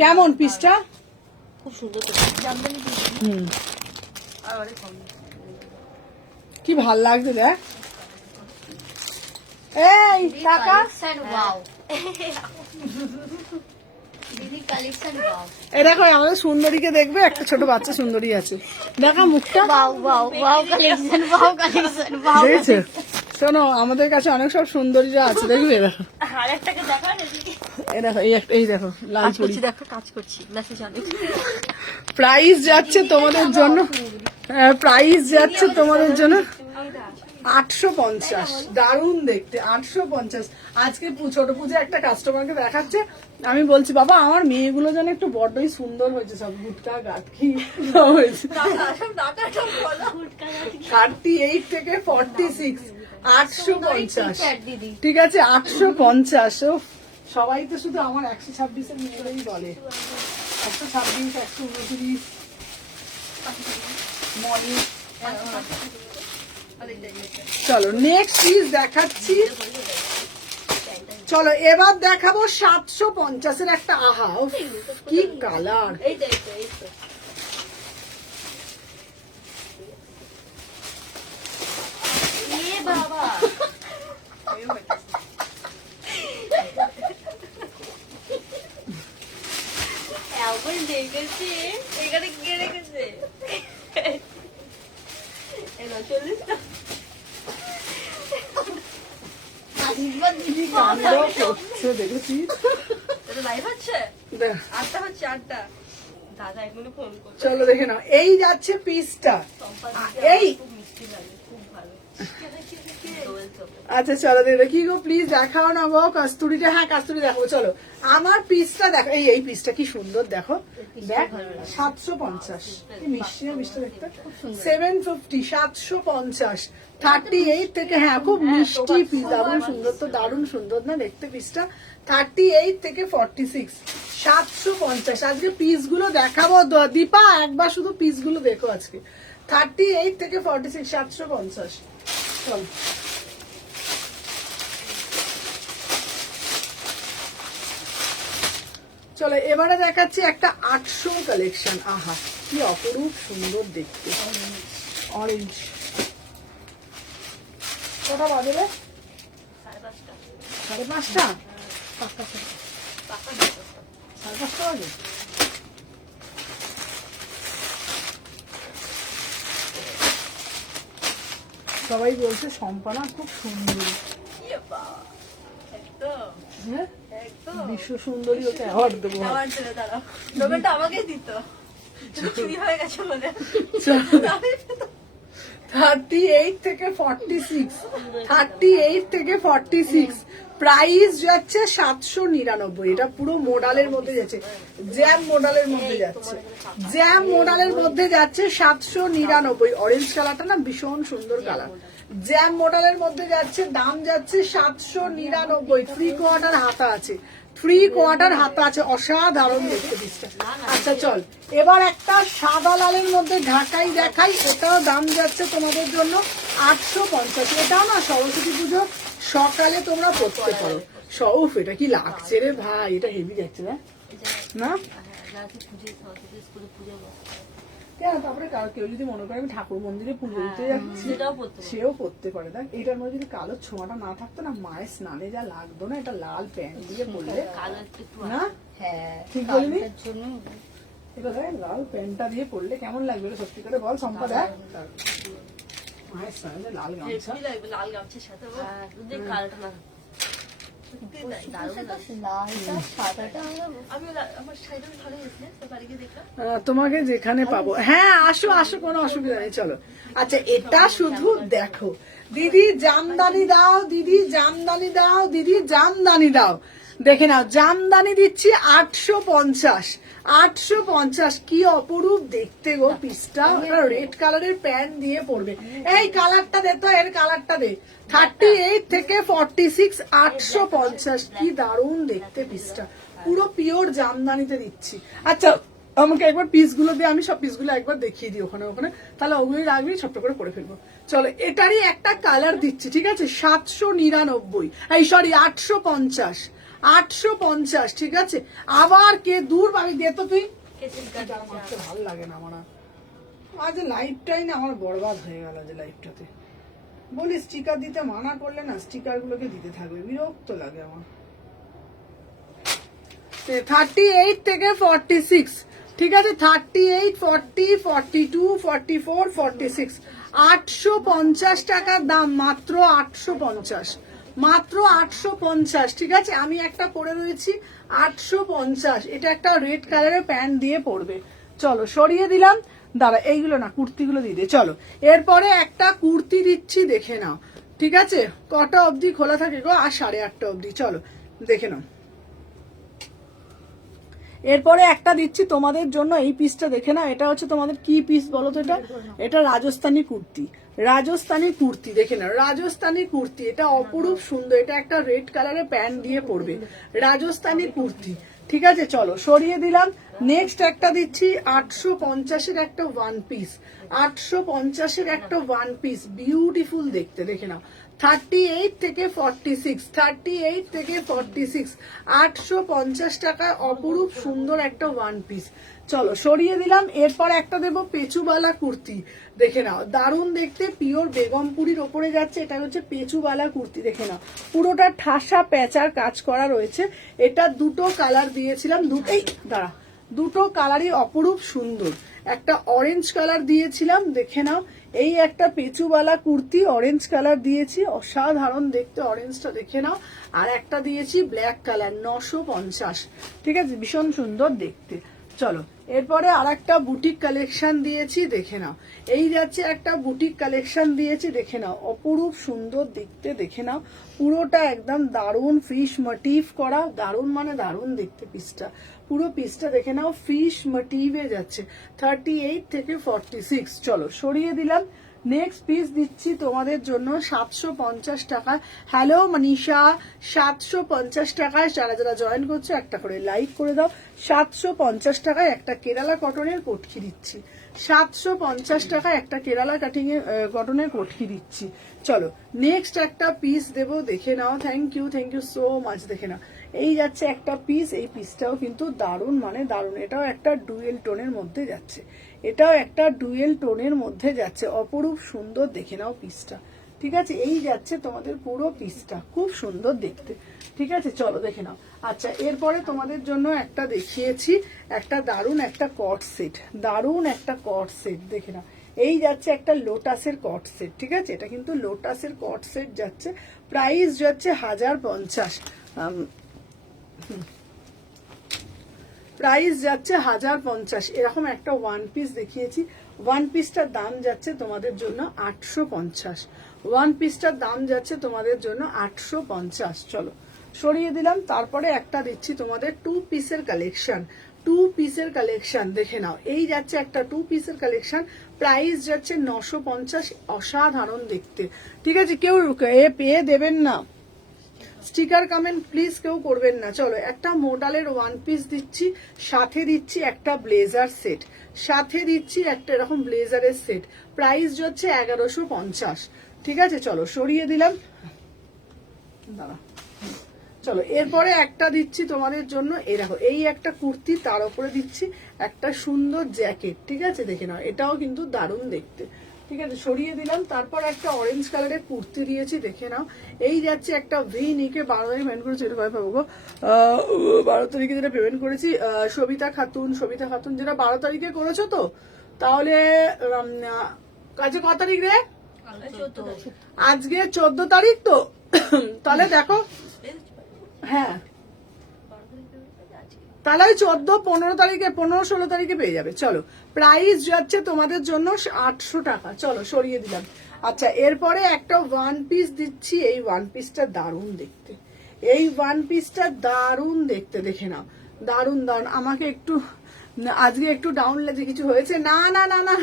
কেমন পিসটা? খুব সুন্দর তো জামদানি দিদি হুম আর অনেক কম। কি ভাল লাগছে দেখ। এই টাকা কালেকশন ওয়াও, দিদি কালেকশন ওয়াও, এ দেখো আমাদের সুন্দরীকে দেখবে, একটা ছোট বাচ্চা সুন্দরী আছে, দেখা মুখটা, wow wow wow collection, wow collection, wow. দেখেছো? শোনো আমাদের কাছে অনেক সব সুন্দরীরা আছে, দেখবে দেখো, আর একটাকে দেখা না দিদি, এই দেখো এই দেখো লাল কাজ পরি। করছি, দেখো কাজ করছি, মেসেজ অনেক। প্রাইস যাচ্ছে তোমাদের জন্য, প্রাইস যাচ্ছে তোমাদের জন্য 850, দারুণ দেখতে 850। আজকে ছোট পুজো একটা কাস্টমারকে দেখাচ্ছে, আমি বলছি বাবা আমার মেয়েগুলো যেন একটু বড্ডই সুন্দর হয়েছে, সব গুটকা গাটকি সব হয়েছে। 38 থেকে 46, 850, দিদি ঠিক আছে 850। সবাই তো শুধু আমার 126-এর মেয়েরাই বলে, 126, 129 মনি। চলো নেক্সট পিস দেখাচ্ছি, চলো এবার দেখাবো 750-এর একটা, আহা উফ, কি কালার, এই তো এই তো এই তো হচ্ছে আবার এমন দেখেছি এখানে কে রেখেছে 40টা দিদি কাণ্ড করছে দেখেছিস? এটা লাইভ হচ্ছে দেখ, 8টা হচ্ছে 8টা দাদা এগুলো ফোন করছে চলো দেখে নাও, এই যাচ্ছে পিসটা। এই খুব মিষ্টি লাগে খুব ভালো আচ্ছা চলো দিদি, কি গো প্লিজ দেখাও না গো কস্তুরিটা। হ্যাঁ কস্তুরি দেখো, চলো আমার পিসটা দেখো। এই পিসটা কি সুন্দর দেখো, দেখ 750, কি মিষ্টি না মিষ্টি দেখতে। 750, 750, 38 থেকে, হ্যাঁ খুব মিষ্টি পিস, দারুণ সুন্দর, তো দারুণ সুন্দর না দেখতে পিসটা। 38 থেকে 46, 750। আজকে পিস গুলো দেখাবো দীপা, একবার শুধু পিস গুলো দেখো আজকে। 38 থেকে 46, 750। চলো চলো এবারে দেখাচ্ছি একটা 800 কালেকশন। আহা কি অপরূপ সুন্দর দেখতে, অরেঞ্জ। কটা বাজে রে? 5:30। পাক্কা 5:30 বাজে। সবাই বলছে সম্পানা খুব সুন্দর, হ্যাঁ বিশ্ব সুন্দরী, ওকে অ্যাওয়ার্ড দেবো। আমার জন্য দাঁড়াও দোকানটা আমাকেই দিত চুরি হয়ে গেছে বলে 38 থেকে 46, 38 থেকে 46, প্রাইস যাচ্ছে 799। এটা পুরো মোডালের মধ্যে যাচ্ছে, জ্যাম মোডালের মধ্যে যাচ্ছে, জ্যাম মোডালের মধ্যে যাচ্ছে 799। অরেঞ্জ কালারটা না ভীষণ সুন্দর কালার। জ্যাম মডেলের মধ্যে যাচ্ছে, দাম যাচ্ছে 799। 3/4 হাতা আছে, 3/4 হাতা আছে, অসাধারণ দেখতে পিসটা। আচ্ছা চল এবার একটা সাদা লালের মধ্যে ঢাকাই দেখাই। এটাও দাম যাচ্ছে তোমাদের জন্য 850। এটাও না সরস্বতী পুজো সকালে তোমরা পড়তে পারো। সৌফ এটা কি লাগছে রে ভাই, এটা হেভি যাচ্ছে না? না কেন, তারপরে কেউ যদি মনে করে আমি ঠাকুর মন্দিরে পুজো দিতে যাচ্ছি, সেও পড়তে পারে। দেখ এটার মধ্যে যদি কালো ছোঁয়াটা না থাকতো না, মায়ের স্নানে যা লাগতো না, এটা লাল প্যান্ট দিয়ে পরলে না? হ্যাঁ ঠিক বলবি, এটা দেখ লাল প্যান্টটা দিয়ে পরলে কেমন লাগবে সত্যি করে বল সম্পা। দেখ মায়ের স্নানে লাল গামছা, লাল গামছার সাথে কালটা না তোমাকে যেখানে পাবো। হ্যাঁ আসো আসো, কোনো অসুবিধা নেই, চলো। আচ্ছা এটা শুধু দেখো দিদি, জামদানি দাও দিদি, জামদানি দাও দিদি, জামদানি দাও। দেখে নাও জামদানি দিচ্ছি 850, 850। কি অপরূপ দেখতে গো পিসটা। রেড কালারের প্যান্ট দিয়ে পরবে। এই কালারটা দে তো, এর কালারটা দে। 38 থেকে 46, 850। কি দারুণ দেখতে পিসটা, পুরো পিওর জামদানিতে দিচ্ছি। আচ্ছা আমাকে একবার পিসগুলো দিয়ে, আমি সব পিসগুলো একবার দেখিয়ে দিই ওখানে ওখানে, তাহলে ওগুলোই রাখবি, ছোট্ট করে পরে ফেলবো। চলো এটারই একটা কালার দিচ্ছি, ঠিক আছে? 799, এই সরি 850, 850, ঠিক আছে? আবার কে দূর আমি দে তো তুই, ভালো লাগে না আমার। আজ লাইফটাই না আমার বরবাদ হয়ে গেল, যে লাইফটাতে বলি স্টিকার দিতে মানা করলে না, স্টিকার গুলোকে দিতে থাকবে, বিরক্ত লাগে আমার। 38 থেকে 46, ঠিক আছে? 38, 40, 42, 44, 46, 850 টাকার দাম, মাত্র 850, মাত্র 850, ঠিক আছে? আমি একটা পরে রয়েছি 850। এটা একটা রেড কালারের প্যান্ট দিয়ে পরবে। চলো সরিয়ে দিলাম, দাঁড়া এইগুলো না, কুর্তিগুলো দিয়ে দে। চলো এরপরে একটা কুর্তি দিচ্ছি, দেখে নাও, ঠিক আছে? কটা অবধি খোলা থাকে গো? আর 8:30 অবধি। চলো দেখে নাও। এরপরে একটা দিচ্ছি তোমাদের জন্য, এই পিসটা দেখে নাও। এটা হচ্ছে তোমাদের কি পিস বলো তো? এটা রাজস্থানী কুর্তি, রাজস্থানী কুর্তি দেখে নাও, রাজস্থানী কুর্তি। এটা অপরূপ সুন্দর, এটা একটা রেড কালারের প্যান্ট দিয়ে পরবে, রাজস্থানী কুর্তি, ঠিক আছে? চলো সরিয়ে দিলাম। নেক্সট একটা দিচ্ছি 850-এর একটা ওয়ান পিস, 850-এর একটা ওয়ান পিস, বিউটিফুল দেখতে, দেখে নাও। 38 থেকে 46, 38 থেকে 46, 850 টাকায় অপরূপ সুন্দর একটা ওয়ান পিস। চলো সরিয়ে দিলাম। এরপর একটা দেবো পেচুবালা কুর্তি, দেখে নাও দারুণ দেখতে, পিওর বেগমপুরির ওপরে যাচ্ছে। এটা হচ্ছে পেচুবালা কুর্তি, দেখে নাও পুরোটা ঠাসা প্যাচার কাজ করা রয়েছে। এটা দুটো কালার দিয়েছিলাম, দুটো কালারই অপরূপ সুন্দর। একটা অরেঞ্জ কালার দিয়েছিলাম, দেখে নাও এই একটা পেচুবালা কুর্তি অরেঞ্জ কালার দিয়েছি, অসাধারণ দেখতে অরেঞ্জটা, দেখে নাও। আর একটা দিয়েছি ব্ল্যাক কালার, 950, ঠিক আছে, ভীষণ সুন্দর দেখতে। চলো এরপরে আর একটা বুটিক কালেকশন দিয়েছি, দেখে নাও এই যাচ্ছে একটা বুটিক কালেকশন দিয়েছি, দেখে নাও অপরূপ সুন্দর দেখতে, দেখে নাও পুরোটা একদম দারুণ ফিশ মোটিভ করা, দারুণ মানে দারুণ দেখতে পিসটা, পুরো পিসটা দেখে নাও ফিশ মোটিভে যাচ্ছে। 38 থেকে 46, চলো সরিয়ে দিলাম। নেক্সট পিস দিচ্ছি তোমাদের জন্য 750 টাকা। হ্যালো মনীষা, 750 টাকায় যারা যারা জয়েন করছো একটা করে লাইক করে দাও। 750 টাকায় একটা কেরালা কটনের কটকি দিচ্ছি, 750 টাকায় একটা কেরালা কাটিং এর কটনের কটকি দিচ্ছি। চলো নেক্সট একটা পিস দেবো, দেখে নাও। Thank you so much. দেখে নাও এই যাচ্ছে একটা পিস, এই পিসটাও কিন্তু দারুণ মানে দারুণ, এটাও একটা ডুয়েল টোনের মধ্যে যাচ্ছে, এটাও একটা ডুয়েল টোনের মধ্যে যাচ্ছে, অপরূপ সুন্দর দেখে নাও পিসটা, ঠিক আছে। এই যাচ্ছে তোমাদের পুরো পিসটা, খুব সুন্দর দেখতে, ঠিক আছে। চলো দেখে নাও। আচ্ছা এরপরে তোমাদের জন্য একটা দেখিয়েছি, একটা দারুণ একটা কট সেট, দারুণ একটা কট সেট, দেখে নাও এই যাচ্ছে একটা লোটাসের কট সেট, ঠিক আছে। এটা কিন্তু লোটাসের কট সেট যাচ্ছে, প্রাইস যাচ্ছে 1050, প্রাইস যাচ্ছে 1050। এরকম একটা ওয়ান পিস দেখিয়েছি, ওয়ান পিসটার দাম যাচ্ছে তোমাদের জন্য 850, ওয়ান পিসটার দাম যাচ্ছে তোমাদের জন্য 850। চলো সরিয়ে দিলাম। তারপরে একটা দিচ্ছি তোমাদের টু পিসের কালেকশন, টু পিসের কালেকশন, দেখে নাও এই যাচ্ছে একটা টু পিসের কালেকশন, প্রাইস যাচ্ছে 950, অসাধারণ দেখতে, ঠিক আছে। কেউ পেয়ে দেবেন না, স্টিকার কমেন্ট প্লিজ কেউ করবেন না। চলো একটা মোডালের ওয়ান পিস দিচ্ছি, সাথে দিচ্ছি একটা ব্লেজার সেট, সাথে দিচ্ছি একটা এরকম ব্লেজারের সেট, প্রাইস হচ্ছে 1150, ঠিক আছে। চলো সরিয়ে দিলাম, দাঁড়া। চলো এরপরে একটা দিচ্ছি তোমাদের জন্য, এই দেখো এই একটা কুর্তি, তার উপরে দিচ্ছি একটা সুন্দর জ্যাকেট, ঠিক আছে, দেখে নাও এটাও কিন্তু দারুণ দেখতে, ঠিক আছে। সরিয়ে দিলাম। তারপর একটা অরেঞ্জ কালারের কুর্তি দিয়েছি, দেখে নাও এই যাচ্ছে একটা ভি নিকে 12 তারিখ পেমেন্ট করেছি, এটা কবে পাবো গো? 12 তারিখে যেটা পেমেন্ট করেছি, সবিতা খাতুন যেটা 12 তারিখে করেছো তো, তাহলে কাজে কত তারিখ রে? আজকে 14 তারিখ তো, তাহলে দেখো হ্যাঁ তাহলে ওই 14, 15 তারিখে, 15-16 তারিখে পেয়ে যাবে। চলো প্রাইস যাচ্ছে তোমাদের জন্য 800 টাকা। চলো সরিয়ে দিলাম। আচ্ছা এরপরে একটা ওয়ান পিস দিচ্ছি, এই ওয়ান পিসটা দারুণ দেখতে, এই ওয়ান পিসটা দারুণ দেখতে, দেখে নাও দারুণ দারুণ। আমাকে একটু আজকে একটু ডাউন লাগে, কিছু হয়েছে? না না না না,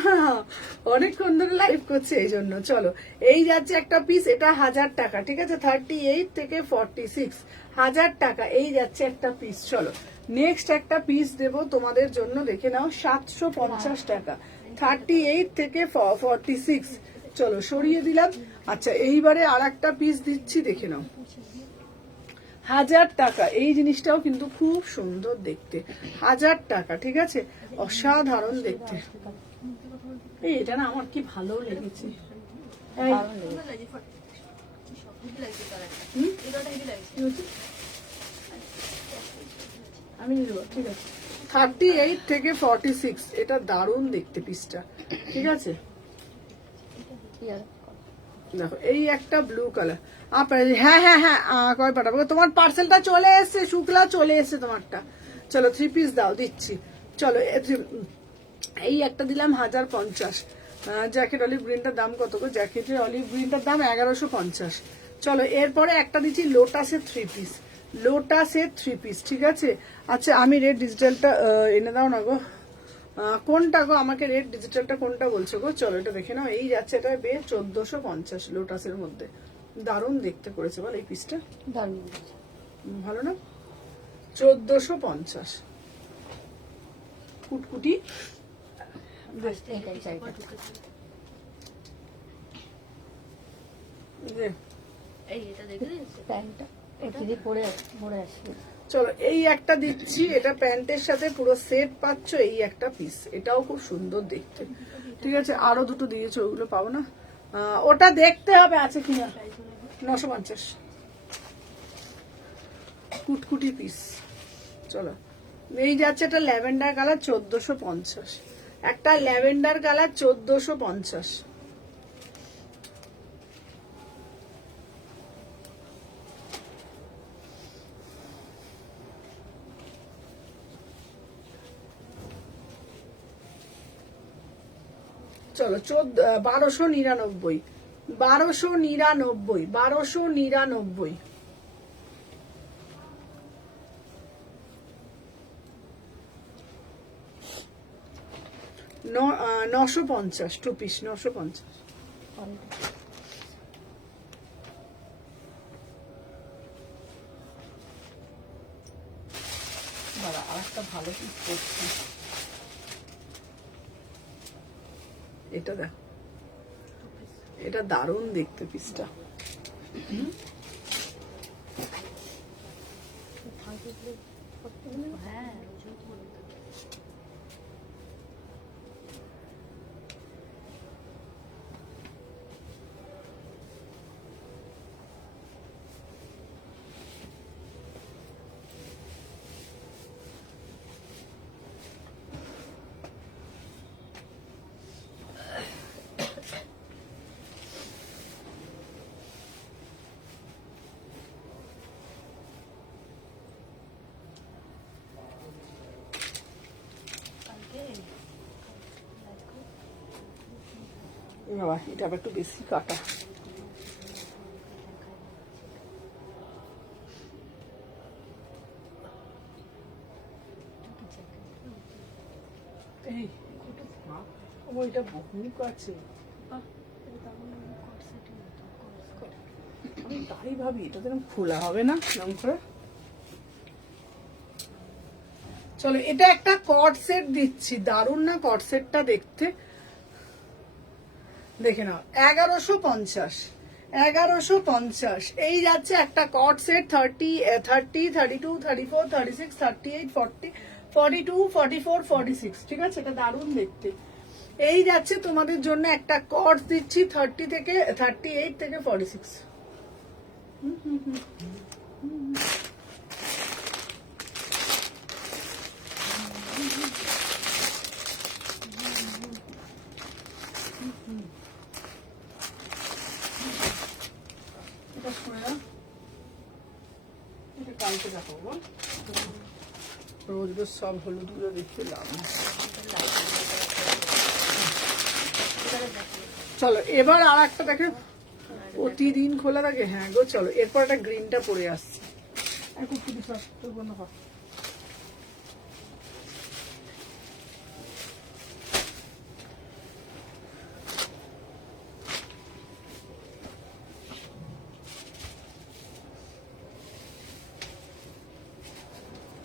অনেকক্ষণ ধরে লাইভ করছে এই জন্য। চলো এই যাচ্ছে একটা পিস, এটা 1000 টাকা, ঠিক আছে। 38 থেকে 46, 1000 টাকা এই যাচ্ছে একটা পিস। চলো নেক্সট একটা পিস দেব তোমাদের জন্য, দেখে নাও 750 টাকা, 38 থেকে 46। চলো সরিয়ে দিলাম। আচ্ছা এইবারে আর একটা পিস দিচ্ছি, দেখে নাও 1000 টাকা, এই জিনিসটাও কিন্তু খুব সুন্দর দেখতে, 1000 টাকা, ঠিক আছে, অসাধারণ দেখতে। এই এটা না আমার কি ভালো লেগেছে, আমি নিয়ে নেবো, ঠিক আছে। 38 থেকে 46, এটা দারুণ দেখতে পিসটা, ঠিক আছে। দেখো এই একটা ব্লু কালার, হ্যাঁ হ্যাঁ হ্যাঁ কয় পাঠাবো, তোমার পার্সেলটা চলে এসছে, শুক্লা চলে এসছে তোমারটা। চলো 3 পিস দাও, দিচ্ছি। চলো এই একটা দিলাম 1050। জ্যাকেট অলিভ গ্রিনটার দাম কত গো? জ্যাকেটের অলিভ গ্রিনটার দাম 1150। চলো এরপরে একটা দিচ্ছি লোটাসের 3 পিস, লোটাসের 3 পিস, ঠিক আছে। আচ্ছা আমি রেড ডিজিটালটা এনে দাও না গো, কোনটা গো, আমাকে রেড ডিজিটালটা কোনটা বলছো গো? চলো এটা দেখে নাও, এই যাচ্ছে এটা 1450 লোটাসের মধ্যে, দারুণ দেখতে করেছে বল এই পিসটা, দারুণ ভালো না? 1450 কুটকুটি। এই এটা দেখে দিয়েছে প্যান্টটা এটা দিয়ে পরে আসবে। চলো এই একটা দিচ্ছি, এটা প্যান্টের সাথে পুরো সেট পাচ্ছ, এই একটা পিস, এটাও খুব সুন্দর দেখতে। ঠিক আছে, আরো দুটো দিয়েছো, ওগুলো পাবো না, ওটা দেখতে হবে আছে কিনা। 950 কুটকুটি পিস। চলো এই যাচ্ছে একটা ল্যাভেন্ডার কালার 1450, একটা ল্যাভেন্ডার কালার 1450। চলো 1299, 1299, 1299। 950 টু পিস, 950। দাঁড়া আর একটা ভালো পিস করছি, এটা দেখ, এটা দারুণ দেখতে পিসটা। হ্যাঁ ওজন তো বলে দেবে। কালকে বাবা এটা আবার একটু বেশি কাটা। এই ওইটা বহুত আছে, আমি তাই ভাবি এটা তো খোলা হবে না এরকম করে। চলো এটা একটা কট সেট দিচ্ছি, দারুণ না কট সেটটা দেখতে, দেখে নাও। 1150, 1150। এই যাচ্ছে একটা কট সেট 30, 32, 34, 36, 38, 40, 42, 44, 46। ঠিক আছে, এটা দারুণ দেখতে। এই যাচ্ছে তোমাদের জন্য একটা কট দিচ্ছি 30 থেকে 38 থেকে 46। এটা শুনে না, এটা কালকে দেখাবো, রোজ রোজ সব হলুদ গুলো দেখতে লাভ না। চলো এবার আর একটা দেখে, প্রতিদিন খোলা থাকে। হ্যাঁ গো চলো, এরপর একটা গ্রিনটা পরে আসছে।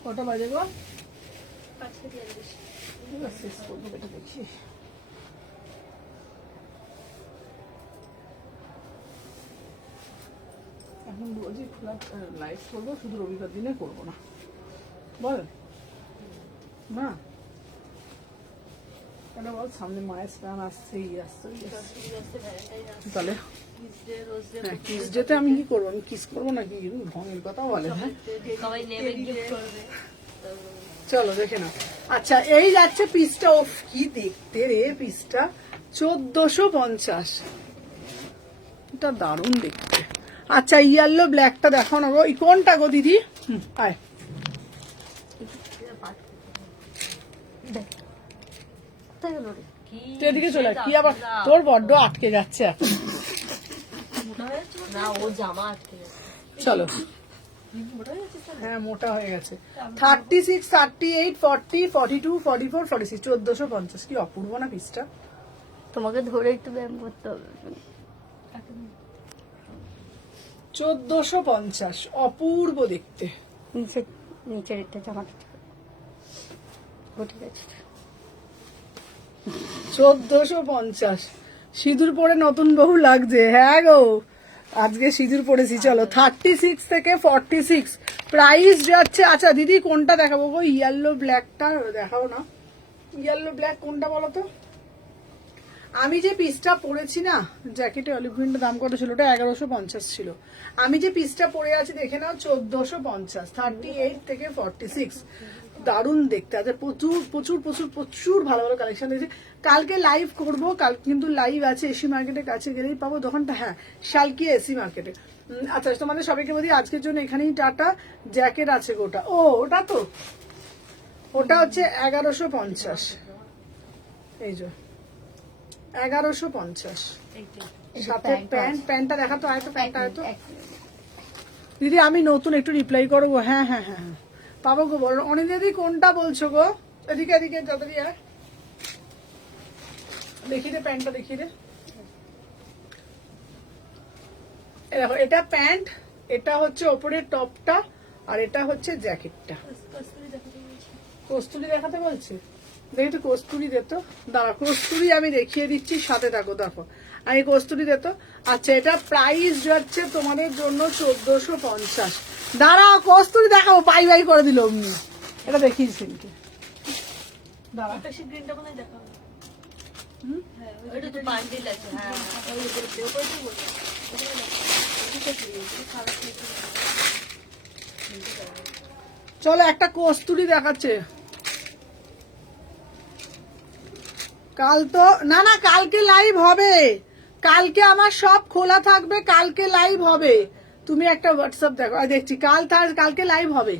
কটা বাজে গো? শেষ করবো, এটা দেখি। এখন রোজই খোলা লাইভ করবো, শুধু রবিবার দিনে করবো না, বল না কেন বল, সামনে মায়ের স্নান আসছে, তাহলে হ্যাঁ কিস ডেতে আমি কি করবো, আমি কিস করবো নাকি, ঢঙের কথা বলে। হ্যাঁ চলো দেখে না। আচ্ছা এই যাচ্ছে পিসটা, ও কি দেখতে রে পিসটা, 1450, এটা দারুণ দেখতে। আচ্ছা ইয়েলো ব্ল্যাকটা দেখাও না গো, কোনটা গো দিদি? আয় এদিকে চলে, কি আবার তোর বড্ড আটকে যাচ্ছে এখন। না ও জামা আটকে গেছে। চলো হ্যাঁ মোটা হয়ে গেছে। 36, 38, 40, 42, 44, 46, 1450। কি অপূর্ব না পিসটা, তোমাকে ধরে একটু ব্যায়াম করতে হবে। 1450, অপূর্ব দেখতে। নিচের একটা জামাটা ঠিক আছে। 1450, সিঁদুর পরে নতুন বহু লাগছে। হ্যাঁ গো আজকে সিঁদুর পড়েছি। চলো 36 থেকে 46 প্রাইস যাচ্ছে। আচ্ছা দিদি কোনটা দেখাবো গো? ইয়েলো ব্ল্যাকটা দেখাও না। ইয়েলো ব্ল্যাক কোনটা বলো তো? আমি যে পিসটা পরেছি না, জ্যাকেটে অলিভ গ্রিনটা দাম কত ছিল? ওটা 1150 ছিল। আমি যে পিসটা পরে আছি দেখে নাও 1450। 38 থেকে 46 দারুণ দেখতে আছে। প্রচুর প্রচুর প্রচুর প্রচুর ভালো ভালো কালেকশন দিয়েছে। কালকে লাইভ করবো, কাল কিন্তু লাইভ আছে এসি মার্কেটের কাছে গেলেই পাবো দোকানটা। হ্যাঁ, শালকিয়া এসি মার্কেটে। আচ্ছা তোমাদের সবাইকে বলি আজকের জন্য এখানেই টাটা। জ্যাকেট আছে গোটা। ও ওটা তো, ওটা হচ্ছে 1150। এই যে 1150 সাথে প্যান্ট। প্যান্টটা দেখাতো, হয়তো প্যান্টটা হয়তো দিদি আমি নতুন একটু রিপ্লাই করবো। হ্যাঁ হ্যাঁ হ্যাঁ হ্যাঁ পাবো গো। বলো অনিক দিদি কোনটা বলছো গো? এদিকে এদিকে তাড়াতাড়ি আয়, দেখি রে প্যান্টটা দেখি রে। এই দেখো এটা প্যান্ট, এটা হচ্ছে ওপরের টপটা, আর এটা হচ্ছে জ্যাকেটটা। কস্তুরি দেখাতে বলছি, দেখি তো কস্তুরি দে তো। দাঁড়া কস্তুরি আমি দেখিয়ে দিচ্ছি, সাথে থাকো। দেখো আমি কস্তুরি দে তো। আচ্ছা এটা প্রাইস যাচ্ছে তোমাদের জন্য 1450। দাঁড়াও কস্তুরি দেখাবো, বাই বাই করে দিল অমনি। এটা দেখিয়েছি দাঁড়া। গ্রিনটা মনে দেখা ওইটা তো বান্ডিল আছে। হ্যাঁ চলো একটা কস্তুরি দেখাচ্ছে। কাল তো না না, কালকে লাইভ হবে। কালকে আমার সব খোলা থাকবে, কালকে লাইভ হবে। তুমি একটা হোয়াটসঅ্যাপ দেখো, দেখছি কালকে লাইভ হবে।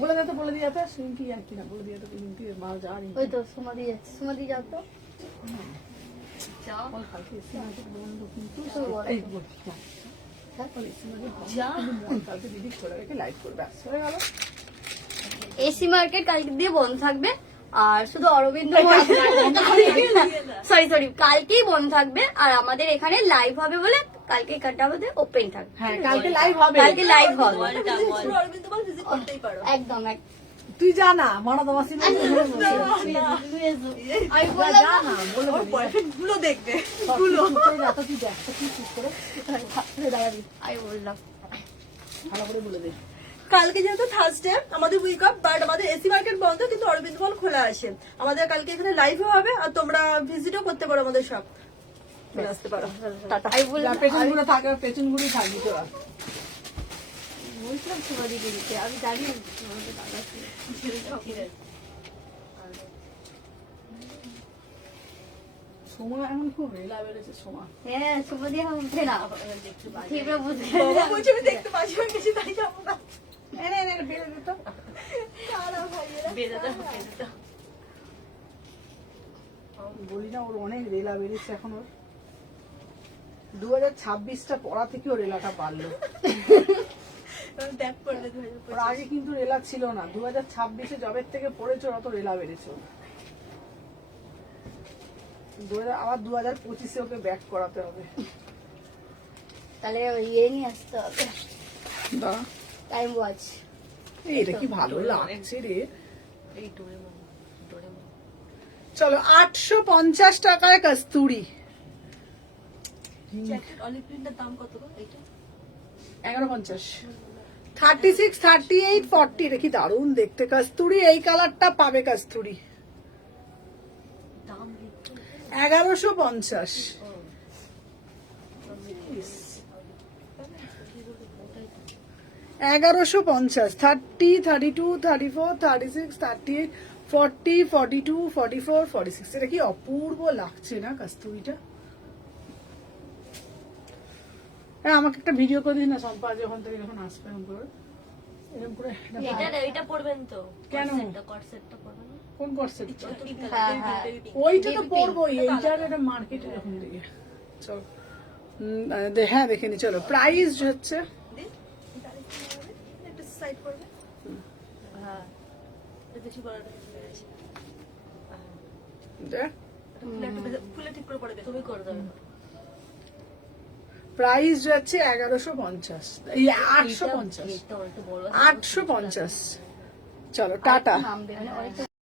বলে দে তো, বলে দিয়ে তো কি আর কি না, বলে দিয়ে তো কি মাল যা রে। ওই তো সমাধি যাচ্ছে, সমাধি যাও তো। যাও কালকে এসি মার্কেট বন্ধ কিন্তু। এই কালকে দিদি খোলা রেখে লাইভ করবে, ব্যাস হয়ে গেল। এসি মার্কেট কালকে দিয়ে বন্ধ থাকবে, আর শুধু অরবিন্দ সরি কালকেই বন্ধ থাকবে। আর আমাদের এখানে লাইভ হবে বলে কালকে কাটা আমাদের ওপেন থাকবে। হ্যাঁ কালকে লাইভ হবে, কালকে লাইভ হবে অরবিন্দ বল ভিজিট করতেই পারো। একদম। তুই জানা মারা দমাসি আমি বললাম জানা না, বলে বয়ফ্রেন্ড গুলো দেখবে। তুই দেখ কি চুপ করে দাঁড়াবি, আমি বললাম ভালো করে বলে দে। কালকে যেহেতু থার্সডে আমাদের উইক অফ, বাট আমাদের এসি মার্কেট বন্ধ, কিন্তু অরবিন্দ মল খোলা আছে। আমাদের কালকে এখানে লাইভও হবে, আর তোমরা ভিজিটও করতে পারো আমাদের সব, চলে আসতে পারো। টাটা। আমি বললাম পেছন ঘুরে থাকে, পেছন ঘুরে থাকবি তোরা। বলছিলাম সমাধি দিতে, আমি জানি না তোমাদের দাদা ছিল। সময় এখন খুব রেলা বেড়েছে সময়। হ্যাঁ সমাধি এখন উঠে না, ঠিক বুঝে বাবা বলছে আমি দেখতে পাচ্ছি গেছি, তাই যাবো না। এনে এনে বেড়ে দিত। বলি না ওর অনেক রেলা বেড়েছে এখন। ওর 2026টা পড়া থেকে ওর রেলাটা বাড়লো। দেখ পড়লে ওর আগে কিন্তু রেলা ছিল না, 2026-এ জবের থেকে পড়েছে ওর অত রেলা বেড়েছে। আবার 2025-এ ওকে ব্যাক করাতে হবে। তাহলে ইয়ে নিয়ে আসতে হবে, টাইম ওয়াচ। এটা কি ভালো লাগছে রে। এই ডোরেমন ডোরেমন। চলো 850 টাকায় কস্তুরি। জ্যাকেট অলিভ প্রিন্টের দাম কত গো? এইটা 1150। 36, 38, 40 দেখি দারুণ দেখতে কস্তুরি। এই কালারটা পাবে কস্তুরি দাম 1150। 1150। 30, 32, 34, 36, 38, 40, 42, 44, 46। এটা কি অপূর্ব লাগছে না কস্তুরিটা। আমাকে একটা ভিডিও করে দিস না সম্পা, যখন থেকে যখন আসবে এরকম করে এটা পড়বেন তো? কেন? কটসেটটা পড়বেন না? কোন করছে? হ্যাঁ হ্যাঁ ওইটা তো পড়বোই, এইটার এটা মার্কেটে যখন দিকে। চল হ্যাঁ দেখে নি। চলো প্রাইস হচ্ছে একটু সাইড করবে। হ্যাঁ বেশি বড় ফুলে ঠিক করে পড়বে, তুমি করে দেবে। প্রাইস যাচ্ছে 1150, এই 850। 850। চলো টাটা। নাম দেবে অনেকটা